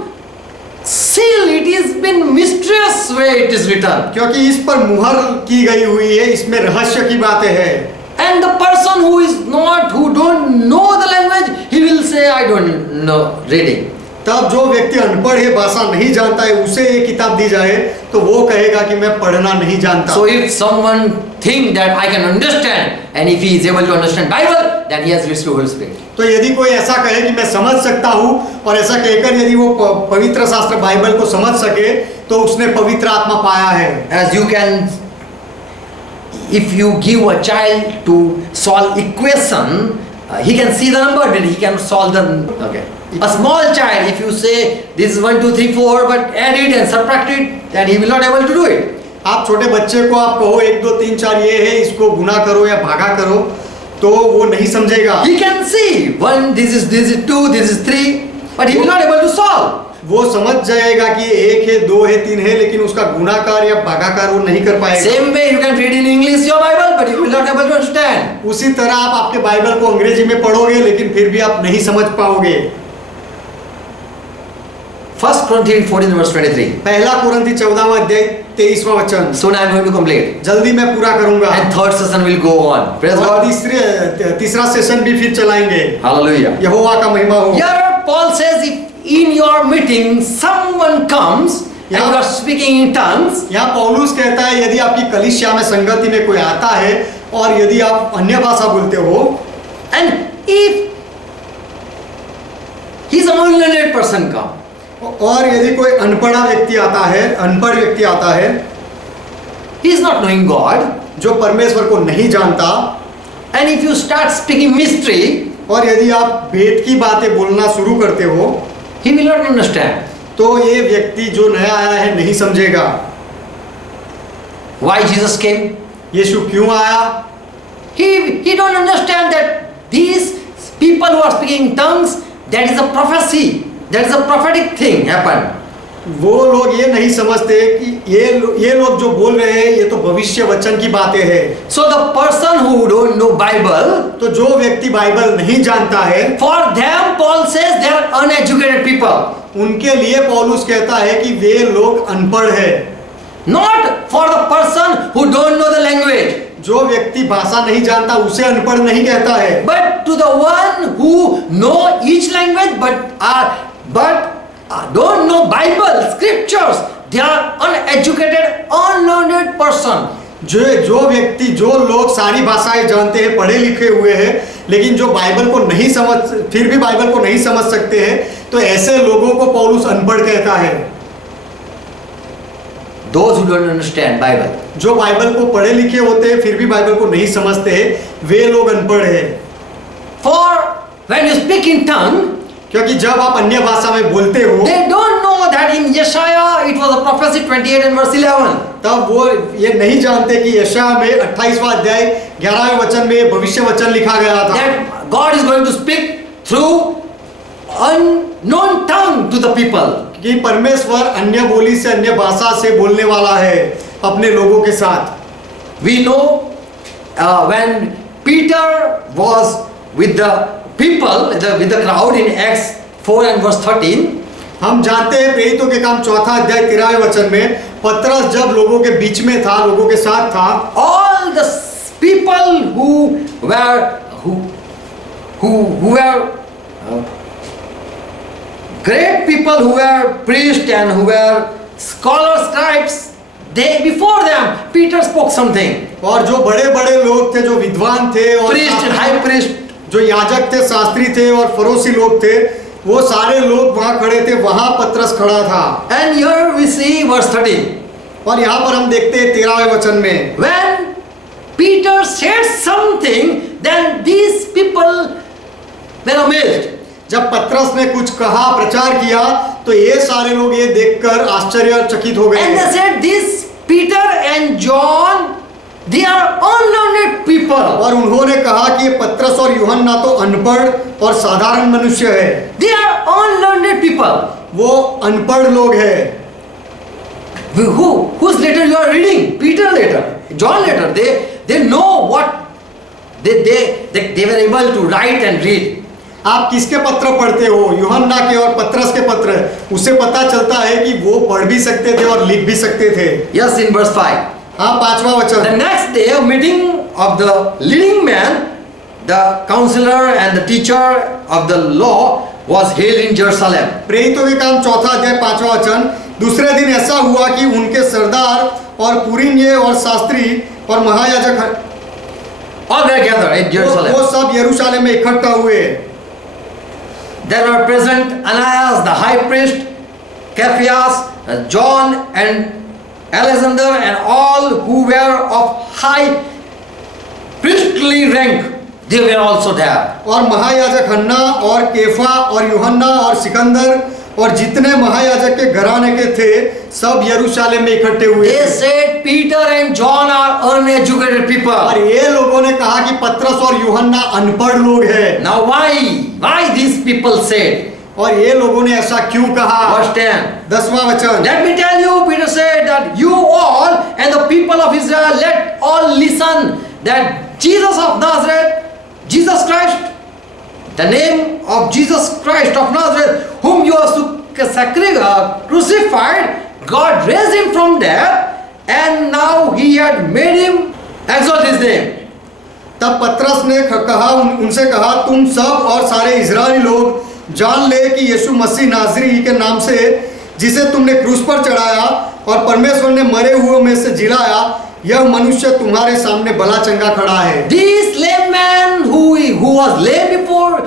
seal. It is been mysterious way it is written. क्योंकि इस पर मुहर की गई हुई है, इसमें रहस्य की बातें हैं। And the person who is not, who don't know the language, he will say I don't know reading. तब जो व्यक्ति अनपढ़ है, भाषा नहीं जानता है, उसे ये किताब दी जाए तो वो कहेगा कि मैं पढ़ना नहीं जानता। So if someone think that I can understand, and if he is able to understand Bible, then he has received Holy Spirit. तो यदि कोई ऐसा कहे कि मैं समझ सकता हूँ, और ऐसा कहकर यदि वो पवित्र शास्त्र बाइबल को समझ सके, तो उसने पवित्र आत्मा पाया है। As you can, if you give a child to solve equation, he can see the number, then he can solve the, okay. A small child, if you say this is 1 2 3 4, but add it and subtract it, then he will not able to do it. आप छोटे बच्चे को आप कहो 1 2 3 4 ये है, इसको गुना करो या भागा करो, तो वो नहीं समझेगा। He can see 1, this is 2, this is 3, but he will not able to solve. वो समझ जाएगा कि 1 है 2 है 3 है, लेकिन उसका गुणाकार या भागाकार वो नहीं कर पाएगा। Same way you can read in English your Bible, but you will not able to understand. उसी तरह आप आपके बाइबल को अंग्रेजी में पढ़ोगे, लेकिन फिर भी आप नहीं समझ पाओगे। 1 Corinthians 14 verse 23. पहला कुरिन्थी 14वां अध्याय 23वां वचन। Soon I am going to complete. जल्दी मैं पूरा करूंगा। And third session will go on. Praise और God. तीसरा सेशन भी फिर चलाएंगे। Hallelujah. यहोवा का महिमा हो। Here Paul says, if in your meeting someone comes and you are speaking in tongues, यहाँ पौलुस कहता है यदि आपकी कलीसिया में संगति में कोई आता है और यदि आप अन्य भाषा बोलते हो, and if he is a unlearned person come, और यदि कोई अनपढ़ व्यक्ति आता है, he is not knowing God, जो परमेश्वर को नहीं जानता, and if you start speaking mystery, और यदि आप भेद की बातें बोलना शुरू करते हो, he will not understand. तो ये व्यक्ति जो नया आया है नहीं समझेगा। Why Jesus came? यीशु क्यों आया? He don't understand that these people who are speaking in tongues, that is a prophecy, that is a prophetic thing happened. वो लोग ये नहीं समझते कि ये लोग जो बोल रहे हैं ये तो भविष्य वचन की बातें हैं। So the person who don't know Bible, तो जो व्यक्ति बाइबल नहीं जानता है, for them Paul says they are uneducated people. उनके लिए पौलुस कहता है कि वे लोग अनपढ़ हैं। Not for the person who don't know the language, जो व्यक्ति भाषा नहीं जानता उसे अनपढ़ नहीं कहता है, but to the one who know each language but don't know Bible scriptures, they are uneducated, unlearned person. जो व्यक्ति, जो लोग सारी भाषाएं जानते हैं, पढ़े लिखे हुए हैं, लेकिन जो बाइबल को नहीं समझ, फिर भी बाइबल को नहीं समझ सकते हैं, तो ऐसे लोगों को पौलुस अनपढ़ कहता है। Those who don't understand Bible, जो बाइबल को पढ़े लिखे होते हैं फिर भी बाइबल को नहीं समझते हैं, वे लोग अनपढ़ हैं। for when you speak in tongue, क्योंकि जब आप अन्य भाषा में बोलते हो, they don't know that in Yeshaya it was a prophecy 28 and verse 11. तब वो ये नहीं जानते कि यशायाह में 28वां अध्याय 11वें वचन में भविष्य वचन लिखा गया था, That God is going to speak through unknown tongue to the people. कि परमेश्वर अन्य बोली से, अन्य भाषा से बोलने वाला है अपने लोगों के साथ। We know when Peter was with the people, with the crowd in Acts 4 and verse 13, हम जानते हैं प्रेरितों के काम 4 अध्याय 13वें वचन में पतरस जब लोगों के बीच में था, लोगों के साथ था, all the people who were great people, who were priests and who were scholars, scribes, before them, Peter spoke something. और जो बड़े बड़े लोग थे, जो विद्वान थे और Priest and high priest, जो याजक थे, शास्त्री थे और फरोसी लोग थे, वो सारे लोग वहां खड़े थे, वहां पतरस खड़ा था। and here we see verse 13. और यहाँ पर हम देखते हैं 13वें वचन में, When Peter said something, then these people were amazed. जब पतरस ने कुछ कहा, प्रचार किया, तो ये सारे लोग ये देखकर आश्चर्यचकित हो And they गए। said, this Peter and John, they are unlearned people. और उन्होंने कहा कि ये पतरस और यूहन्ना तो अनपढ़ और साधारण मनुष्य है, They are unlearned people. वो अनपढ़ लोग हैं। Whose letter you are reading? Peter letter, John letter. They know what they were able to write and read. आप किसके पत्र पढ़ते हो? यूहन्ना के और पतरस के पत्र। उससे पता चलता है कि वो पढ़ भी सकते थे और लिख भी सकते थे। Yes, in verse 5. हाँ, 5वां वचन। The next day, a meeting of the leading men, the counselor and the teacher of the law was held in Jerusalem. प्रेरितों के काम 4 अध्याय 5वां वचन। दूसरे दिन ऐसा हुआ कि उनके सरदार और पुरीनिये और शास्त्री और महायाजक All were gathered in Jerusalem. वो सब यरूशलेम में इकट्ठा हुए। There were present Ananias the high priest, Cephas, John and Alexander, and all who were of high priestly rank. They were also there. और महायाजक हन्ना और केफा और यूहन्ना और सिकंदर और जितने महायाजक के घराने के थे, सब यरूशलेम में इकट्ठे हुए। They said Peter and John are uneducated people. और ये लोगों ने कहा कि पतरस और यूहन्ना अनपढ़ लोग हैं। Now why these people said? और ये लोगों ने ऐसा क्यों कहा? Verse 10. 10वां वचन। Let me tell you, Peter said, that you all and the people of Israel, let all listen that Jesus of Nazareth, Jesus Christ, the name of Jesus Christ of Nazareth, whom you are crucified, God raised him from death, and now he had made him exalt his name. तब पतरस ने उनसे कहा, तुम सब और सारे Israeli लोग जान ले कि यीशु मसीह नाजरी के नाम से, जिसे तुमने क्रूस पर चढ़ाया और परमेश्वर ने मरे हुए में से जिलाया, यह मनुष्य तुम्हारे सामने भला चंगा खड़ा है। This lame man who was lame before,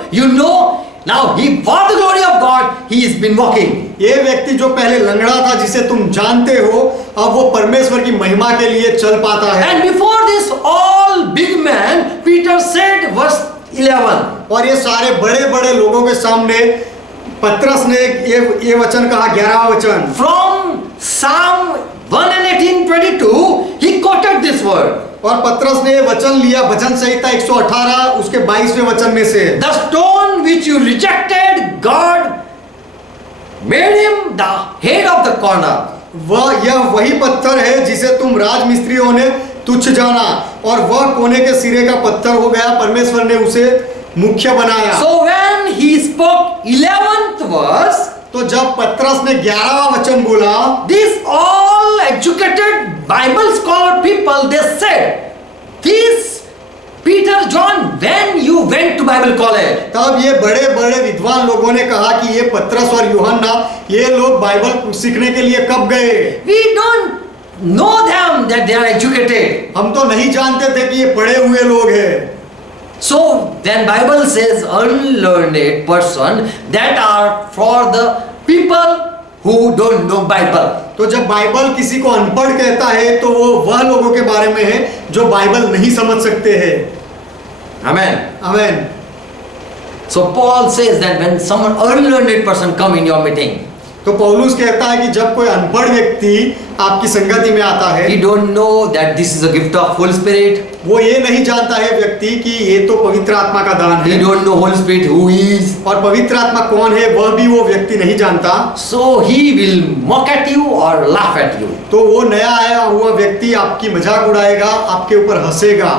now he for the glory of God, he has been walking. ये व्यक्ति जो पहले लंगड़ा था, जिसे तुम जानते हो, अब वो परमेश्वर की महिमा के लिए चल पाता है। And before this all big man, Peter said, verse 11. और ये सारे बड़े बड़े लोगों के सामने पतरस ने ये वचन कहा, 11वां वचन। From Psalm 118:22, he quoted this word. और पतरस ने ये वचन लिया भजन संहिता 118 उसके 22वें वचन में से। The stone which you rejected, God made him the head of the corner. यह वही पत्थर है जिसे तुम राजमिस्त्रियों ने तुच्छ जाना, और वह कोने के सिरे का पत्थर हो गया, परमेश्वर ने उसे मुख्य बनाया। So when he spoke 11th verse, तो जब पतरस ने 11वां वचन बोला, these all educated Bible scholar people, they said, this Peter, John, when you went to Bible college, तब ये बड़े बड़े विद्वान लोगों ने कहा कि ये पतरस और यूहन्ना, ये लोग बाइबल सीखने के लिए कब गए? we don't know them that they are educated. हम तो नहीं जानते थे कि ये पढ़े हुए लोग हैं। So when Bible says unlearned person, that are for the people who don't know Bible. तो जब बाइबल किसी को अनपढ़ कहता है, तो वो वह लोगों के बारे में है जो बाइबल नहीं समझ सकते हैं। Amen. आमीन। So Paul says that when someone unlearned person come in your meeting, तो पौलुस कहता है कि जब कोई अनपढ़ व्यक्ति आपकी संगति में आता है, he don't know that this is a gift of Holy Spirit. वो ये नहीं जानता है व्यक्ति कि ये तो पवित्र आत्मा का दान He है, don't know Holy Spirit who is. और पवित्र आत्मा कौन है वह भी वो व्यक्ति नहीं जानता। So he will mock at you or laugh at you. तो वो नया आया हुआ व्यक्ति आपकी मजाक उड़ाएगा, आपके ऊपर हंसेगा।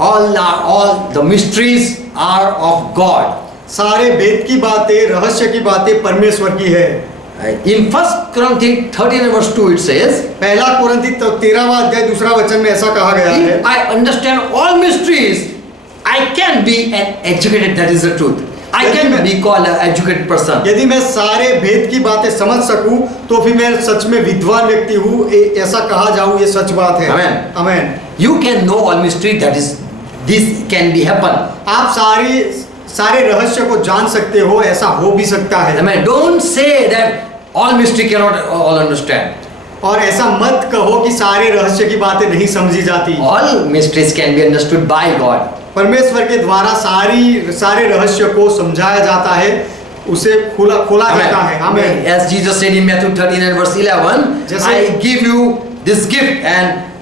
All the mysteries are of God. सारे वेद की बातें, रहस्य की बातें परमेश्वर की है। In 1 Corinthians 13:2 it says, पहला कोरिन्थी 13वां अध्याय 2 वचन में ऐसा कहा गया है, if I understand all mysteries, I can be an educated. That is the truth. I can be called an educated person. यदि मैं सारे भेद की बातें समझ सकूं तो फिर मैं सच में विद्वान व्यक्ति हूँ, ऐसा कहा जाऊं, ये सच बात है। Amen. Amen. You can know all mystery, that is, this can be happen. आप सारे रहस्य को जान सकते हो, ऐसा हो भी सकता है। Amen. Don't say that all mystery cannot all understand. और ऐसा मत कहो कि सारे रहस्य की बातें नहीं समझी जाती। All mysteries can be understood by God. परमेश्वर के द्वारा सारे रहस्य को समझाया जाता है, उसे खोला जाता है। आमेन। As Jesus said in Matthew 13 and verse 11, जैसे- I give you this gift and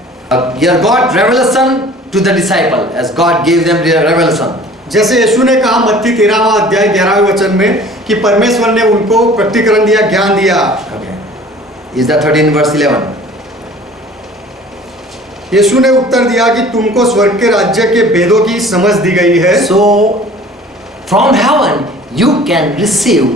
your God revelation to the disciple, as God gave them their revelation. जैसे यीशु ने कहा मत्ती 13वां अध्याय 11वें वचन में कि परमेश्वर ने उनको प्रकटीकरण दिया, ज्ञान दिया। Okay. Is that 13 verse 11? यीशु ने उत्तर दिया कि तुमको स्वर्ग के राज्य के भेदों की समझ दी गई है। So, from heaven you can receive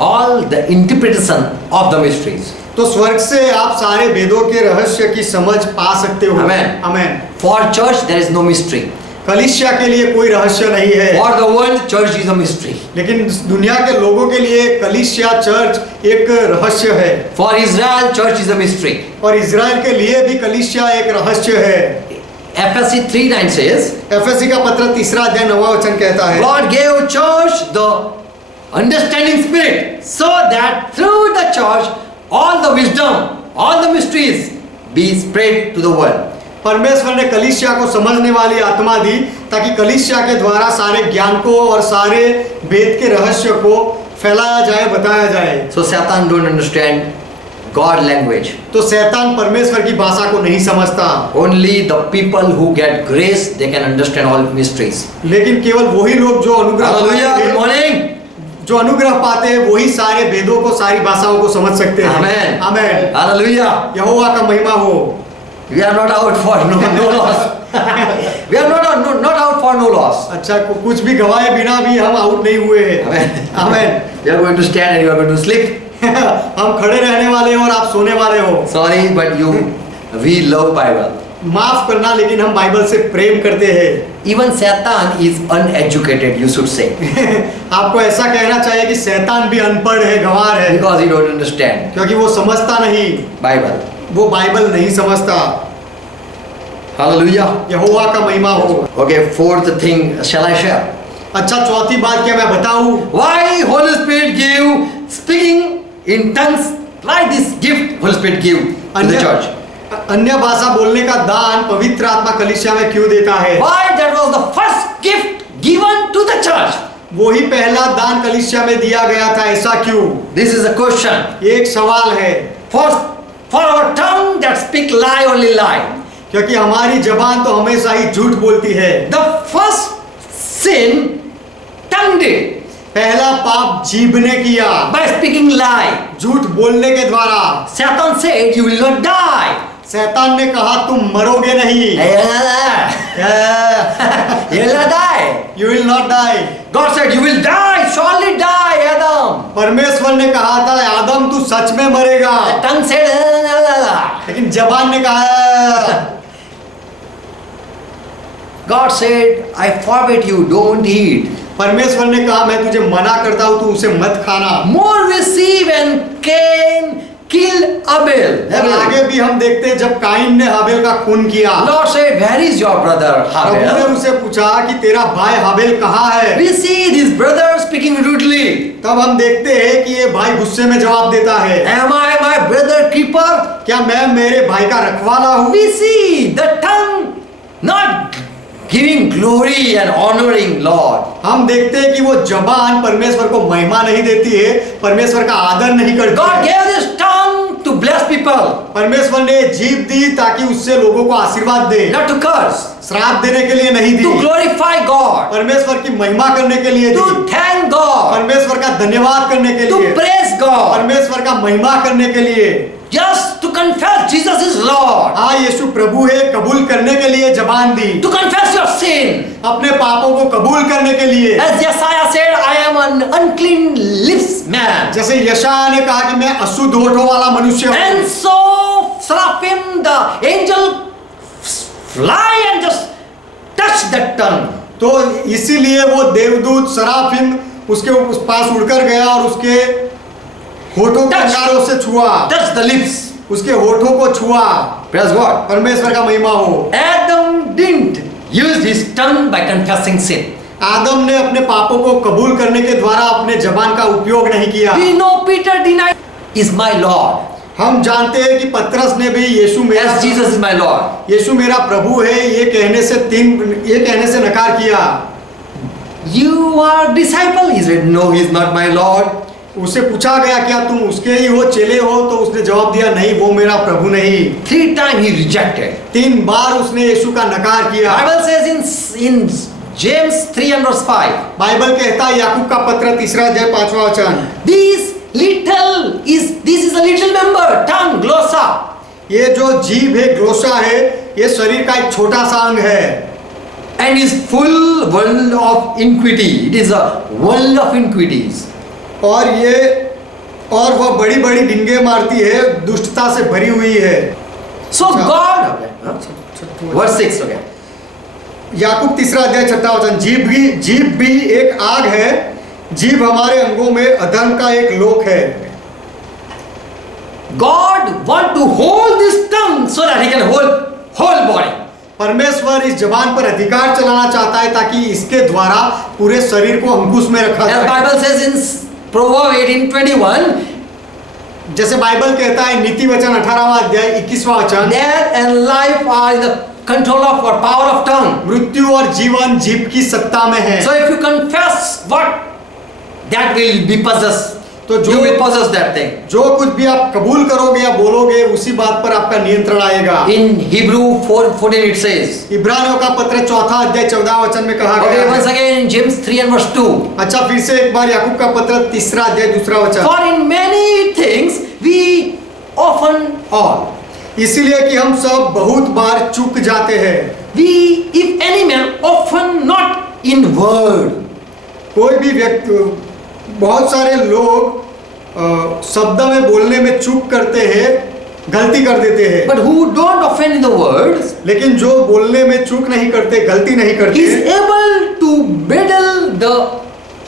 all the interpretation of the mysteries. तो स्वर्ग से आप सारे भेदों के रहस्य की समझ पा सकते हो। Amen. Amen. For church there is no mystery. कलीसिया के लिए कोई रहस्य नहीं है, For the world, church is a mystery. लेकिन दुनिया के लोगों के लिए कलीसिया चर्च एक रहस्य है। For Israel, church is a mystery. और इज़राइल के लिए भी कलीसिया एक रहस्य है। FSC 3:9 says, एफएससी का पत्र 3 अध्याय 9वां वचन कहता है, God gave church the understanding spirit so that through the church all the wisdom, all the mysteries be spread to the world. परमेश्वर ने कलीसिया को समझने वाली आत्मा दी ताकि कलीसिया के द्वारा सारे ज्ञान को और सारे वेद के रहस्य को फैलाया जाए, बताया जाए। So Satan don't understand God language. तो शैतान परमेश्वर की भाषा को नहीं समझता, Only the people who get grace they can understand all mysteries. लेकिन केवल वही लोग जो अनुग्रह Hallelujah. पाते Good हैं, morning. जो अनुग्रह पाते हैं वही सारे वेदों को, सारी भाषाओं को समझ सकते हैं। Amen. आमेन। Hallelujah. यहोवा का महिमा हो। We are not out for no loss. We are not out for no loss. अच्छा, कुछ भी गवाए बिना भी हम आउट नहीं हुए हैं। Amen. Amen. We are going to stand and you are going to sleep. हम खड़े रहने वाले हैं और आप सोने वाले हो। Sorry, but we love Bible. माफ करना, लेकिन हम बाइबल से प्रेम करते हैं। Even Satan is uneducated, you should say, आपको ऐसा कहना चाहिए कि शैतान भी अनपढ़ है, गंवार है, because he don't understand क्योंकि वो समझता नहीं, Bible. वो बाइबल नहीं समझता। Hallelujah. यहोवा का महिमा हो। Okay, fourth thing, shall I share? अच्छा, चौथी बात क्या मैं बताऊं? Why Holy Spirit give speaking in tongues like this gift Holy Spirit give to the church? अन्य भाषा बोलने का दान पवित्र आत्मा कलीसिया में क्यों देता है? Why that was the first gift given to the church? वही पहला दान कलीसिया में दिया गया था, ऐसा क्यों? This is a question. ये एक सवाल है। For our tongue that speak lie only lie. क्योंकि हमारी जबान तो हमेशा ही झूठ बोलती है। The first sin tongue did पहला पाप जीभ ने किया, by speaking lie. झूठ बोलने के द्वारा। Satan said you will not die. शैतान ने कहा तुम मरोगे नहीं। You will not die. You will not die. God said you will die, surely die, Adam. परमेश्वर ने कहा था आदम तू सच में मरेगा, The tongue said लेकिन जबान ने कहा, God said I forbid you, don't eat. परमेश्वर ने कहा मैं तुझे मना करता हूं, तू उसे मत खाना। More receive and Cain kill Abel. और आगे भी हम देखते हैं जब काइन ने हाबेल का खून किया, Lord said, where is your brother प्रभु ने Abel? उसे पूछा कि तेरा भाई हाबेल कहाँ है? We see this brother speaking rudely. तब हम देखते हैं कि ये भाई गुस्से में जवाब देता है, Am I my brother keeper? क्या मैं मेरे भाई का रखवाला हूँ? We see the tongue not giving glory and honoring Lord. हम देखते हैं कि वो जबान परमेश्वर को महिमा नहीं देती है, परमेश्वर का आदर नहीं करती God है। gave this tongue to bless people, परमेश्वर ने जीभ दी ताकि उससे लोगों को आशीर्वाद दे, not to curse, श्राप देने के लिए नहीं दी, to glorify God, परमेश्वर की महिमा करने के लिए दी, to thank God, परमेश्वर का धन्यवाद करने के to लिए, praise God, परमेश्वर का महिमा करने के लिए, just to confess Jesus is Lord, हाँ यीशु प्रभु है, कबूल करने के लिए जबान दी, to confess your sin. अपने पापों को कबूल करने के लिए। As Isaiah said, I am an unclean lips man. जैसे यशायाह ने कहा कि मैं अशुद्ध होठों वाला मनुष्य हूँ, And so Seraphim, the angel, fly and just touch that tongue. तो इसीलिए वो देवदूत सराफिम उसके उस पास उड़कर गया और उसके होठों के अंगारों से छुआ, touch the lips. उसके होठों को छुआ। Praise God. परमेश्वर का महिमा हो। Adam didn't use his tongue by confessing sin. आदम ने अपने पापों को कबूल करने के द्वारा अपने जबान का उपयोग नहीं किया। We know Peter denied, is my Lord. हम जानते हैं कि पतरस ने भी As Jesus is my Lord. यीशु मेरा प्रभु है ये कहने से नकार किया। You are disciple. He said, no, he is not my Lord. उसे पूछा गया क्या तुम उसके ही हो, चेले हो? तो उसने जवाब दिया नहीं, वो मेरा प्रभु नहीं। 3 times he rejected. 3 बार उसने यीशु का नकार किया। Bible says in James 3 and verse 5. Bible कहता है याकूब का पत्र 3 अध्याय 5वां वचन, This is a little member, tongue, glossa. ये जो जीभ है, ग्लोसा है, ये शरीर का एक छोटा सा अंग है। And is full world of iniquity. It is a world of iniquities. और वह बड़ी बड़ी डिंगे मारती है, दुष्टता से भरी हुई है। So God, verse 6, okay. याकूब 3 अध्याय 6वां वचन, जीभ भी एक आग है, जीभ हमारे अंगों में अधर्म का एक लोक है। God want to hold this tongue so that he can hold whole body. परमेश्वर इस जबान पर अधिकार चलाना चाहता है ताकि इसके द्वारा पूरे शरीर को अंकुश में रखा As जाए। Bible says in Proverbs 18:21, जैसे बाइबल कहता है नीति वचन 18वां अध्याय 21वां वचन, death and life are in the control of or power of tongue. मृत्यु और जीवन जीभ की सत्ता में है। So if you confess what, that will be possessed. तो You will possess that thing. जो कुछ भी आप कबूल करोगे या बोलोगे उसी बात पर आपका नियंत्रण आएगा। In Hebrew 4:14 it says. इब्रानियों का पत्र 4 अध्याय 14 वचन में कहा Okay, गया once है। again in James 3 and verse 2. अच्छा, फिर से एक बार याकूब का पत्र 3 अध्याय 2 वचन, For in many things we often all. इसीलिए कि हम सब बहुत बार चूक जाते हैं। We, if any man, often not in word. कोई भी व्यक्ति, बहुत सारे लोग शब्द में बोलने में चूक करते हैं, गलती कर देते हैं। But who don't offend in the words, लेकिन जो बोलने में चूक नहीं करते, गलती नहीं करते, is able to beddle the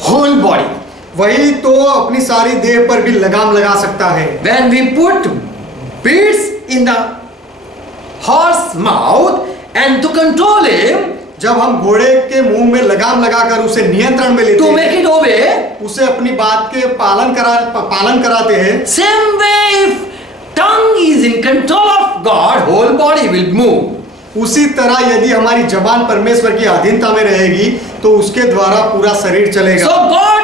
whole body. वही तो अपनी सारी देह पर भी लगाम लगा सकता है। When we put beads in the horse mouth and to control him, जब हम घोड़े के मुंह में लगाम लगाकर उसे नियंत्रण में लेते to हैं, make it obey, उसे अपनी बात के पालन कराते हैं, same way if tongue is in control of God, whole body will move. उसी तरह यदि हमारी जबान परमेश्वर की अधीनता में रहेगी तो उसके द्वारा पूरा शरीर चलेगा। So God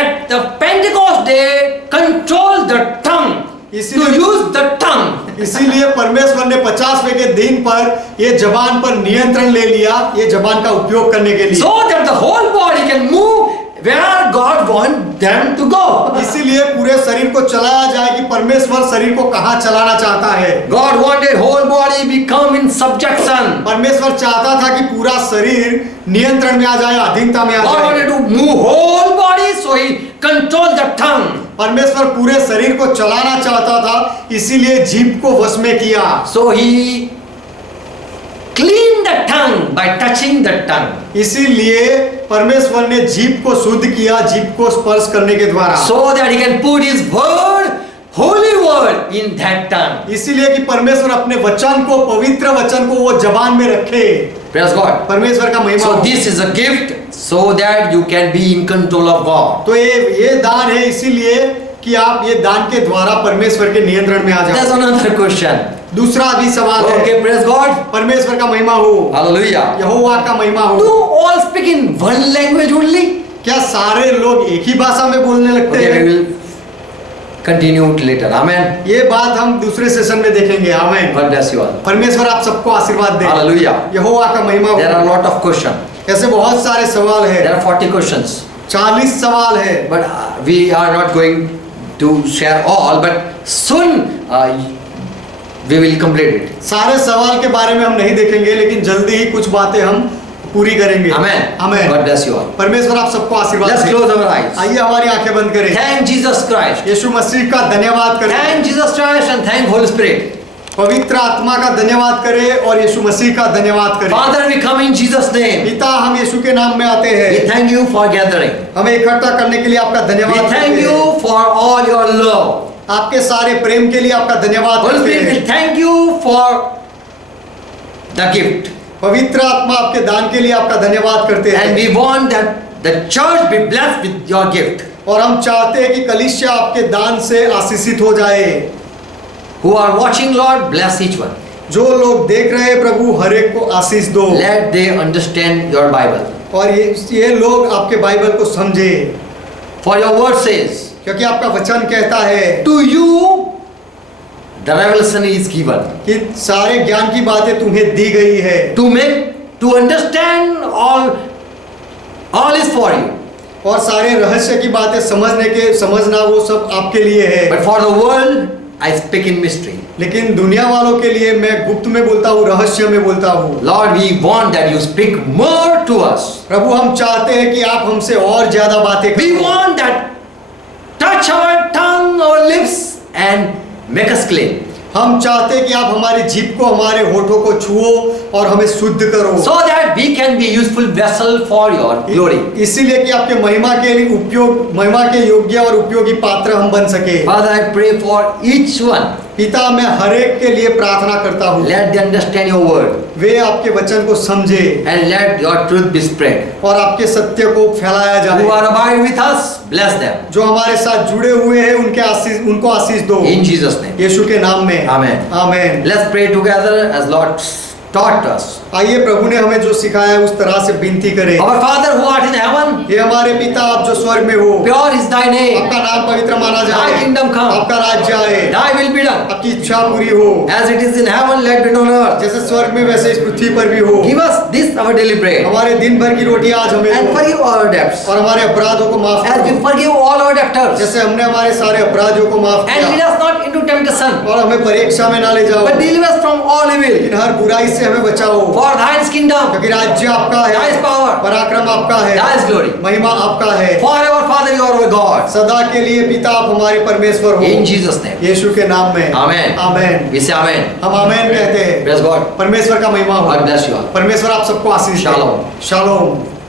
at the Pentecost day controlled the tongue, to use the tongue. इसीलिए परमेश्वर ने 50वें के दिन पर ये जबान पर नियंत्रण ले लिया, ये जबान का उपयोग करने के लिए, So that the whole body can move where God wants them to go. इसीलिए पूरे शरीर को चलाया जाए कि परमेश्वर शरीर को कहाँ चलाना चाहता है। God wanted whole body become in subjection. परमेश्वर चाहता था कि पूरा शरीर नियंत्रण में आ जाए, अधीनता में आ God जाए। wanted to move whole body, so He controlled the tongue. परमेश्वर पूरे शरीर को चलाना चाहता था, इसीलिए जीभ को वश में किया। So He cleaned the tongue by touching the tongue. इसीलिए परमेश्वर ने जीभ को शुद्ध किया, जीभ को स्पर्श करने के द्वारा, So that He can put His word, holy word in that tongue. इसीलिए कि परमेश्वर अपने वचन को, पवित्र वचन को वो जबान में रखे। Praise God. परमेश्वर का महिमा So हो। this is a gift so that you can be in control of God. तो ये दान है इसीलिए कि आप ये दान के द्वारा परमेश्वर के नियंत्रण में आ There's जाओ। another question. दूसरा भी सवाल है। Okay, praise God. परमेश्वर का महिमा हो, Hallelujah. यहोवा का महिमा Do हो। all speak in one language only? क्या सारे लोग एक ही भाषा में बोलने लगते Okay, हैं? we will continue it later. Amen. ये बात हम दूसरे सेशन में देखेंगे। आमीन। God bless you all. परमेश्वर आप सबको आशीर्वाद दे। Hallelujah. यहोवा का महिमा There are a हो। lot of questions. ऐसे बहुत सारे सवाल There है, are 40 questions. 40 सवाल है, But we are not going to share all. But soon we will complete it. सारे सवाल के बारे में हम नहीं देखेंगे, लेकिन जल्दी ही कुछ बातें हम पूरी करेंगे। Amen. आमीन। God bless you all. परमेश्वर आप सबको आशीर्वाद Let's they. close our eyes. आइए हमारी आंखें बंद करें। Thank Jesus Christ. यीशु मसीह का धन्यवाद करें। Thank Jesus Christ and thank Holy Spirit. पवित्र आत्मा का धन्यवाद करें और यीशु मसीह का धन्यवाद करें। Father, we come in Jesus' name. पिता, हम यीशु के नाम में आते We हैं। thank you for gathering. हमें इकट्ठा करने के लिए आपका We धन्यवाद thank करते you हैं। for all your love. आपके सारे प्रेम के लिए आपका धन्यवाद Holy करते Spirit, हैं। we thank you for the gift. पवित्र आत्मा आपके दान के लिए आपका धन्यवाद करते And हैं। we want that the church be blessed with your gift. और हम चाहते हैं कि कलीसिया आपके दान से आशीषित हो जाए। Who are watching, Lord, bless each one. जो लोग देख रहे हैं प्रभु, हर एक को आशीष दो Let they understand your Bible. और ये लोग आपके बाइबल को समझे, For your word says, क्योंकि आपका वचन कहता है to you the revelation is given. कि सारे ज्ञान की बातें तुम्हें दी गई है। To understand all is for you. और सारे रहस्य की बातें समझना वो सब आपके लिए है। But for the world, I speak in mystery. लेकिन दुनिया वालों के लिए मैं गुप्त में बोलता हूँ, रहस्य में बोलता हूँ। Lord, we want that you speak more to us. प्रभु, हम चाहते हैं कि आप हमसे और ज्यादा बातें We करो। want that touch our tongue, our lips and make us clean. हम चाहते हैं कि आप हमारी जीभ को, हमारे होठों को छुओ और हमें शुद्ध करो, So that we can be useful vessel for your glory. इसीलिए कि आपके महिमा के योग्य और उपयोगी पात्र हम बन सके। Father, I pray for each one. पिता, मैं हर एक के लिए प्रार्थना करता हूँ, Let them understand your word वे आपके वचन को समझे and let your truth be spread. और आपके सत्य को फैलाया Who जाए। are abide with us, bless them. जो हमारे साथ जुड़े हुए हैं उनको आशीष दो, In Jesus' name. यीशु के नाम में, Amen. Amen. Let's pray together as Lord taught us. आइए प्रभु ने हमें जो सिखाया है उस तरह से विनती करें। Our Father who art in heaven, ये हमारे पिता, आप जो स्वर्ग में हो, pure is thy name. आपका नाम पवित्र माना Thy जाए, kingdom come. आपका राज्य आए, Thy will be done. आपकी इच्छा पूरी हो, As it is in heaven, let it be on earth. जैसे स्वर्ग में वैसे इस पृथ्वी पर भी हो। Give us this our daily bread. हमारे दिन भर की रोटी आज हमें And दो forgive our debts. और हमारे अपराधों को माफ As we करो, forgive all our debtors. जैसे हमने हमारे सारे अपराधियों को माफ And lead किया, us not into temptation, और हमें परीक्षा में ना ले जाओ, but deliver us from all evil. लेकिन हर बुराई से हमें बचाओ, For thine is kingdom, क्योंकि राज्य आपका thine is है, power, पराक्रम आपका है, thine is glory. महिमा आपका है। Forever, Father, you are our God. सदा के लिए पिता, आप हमारे परमेश्वर हो, In Jesus' name. यीशु के नाम में, Amen. Amen. We say Amen. हम आमेन कहते हैं। Praise God. परमेश्वर का महिमा हो। God bless you all. परमेश्वर आप सबको आशीष दे। शालोम। शालोम।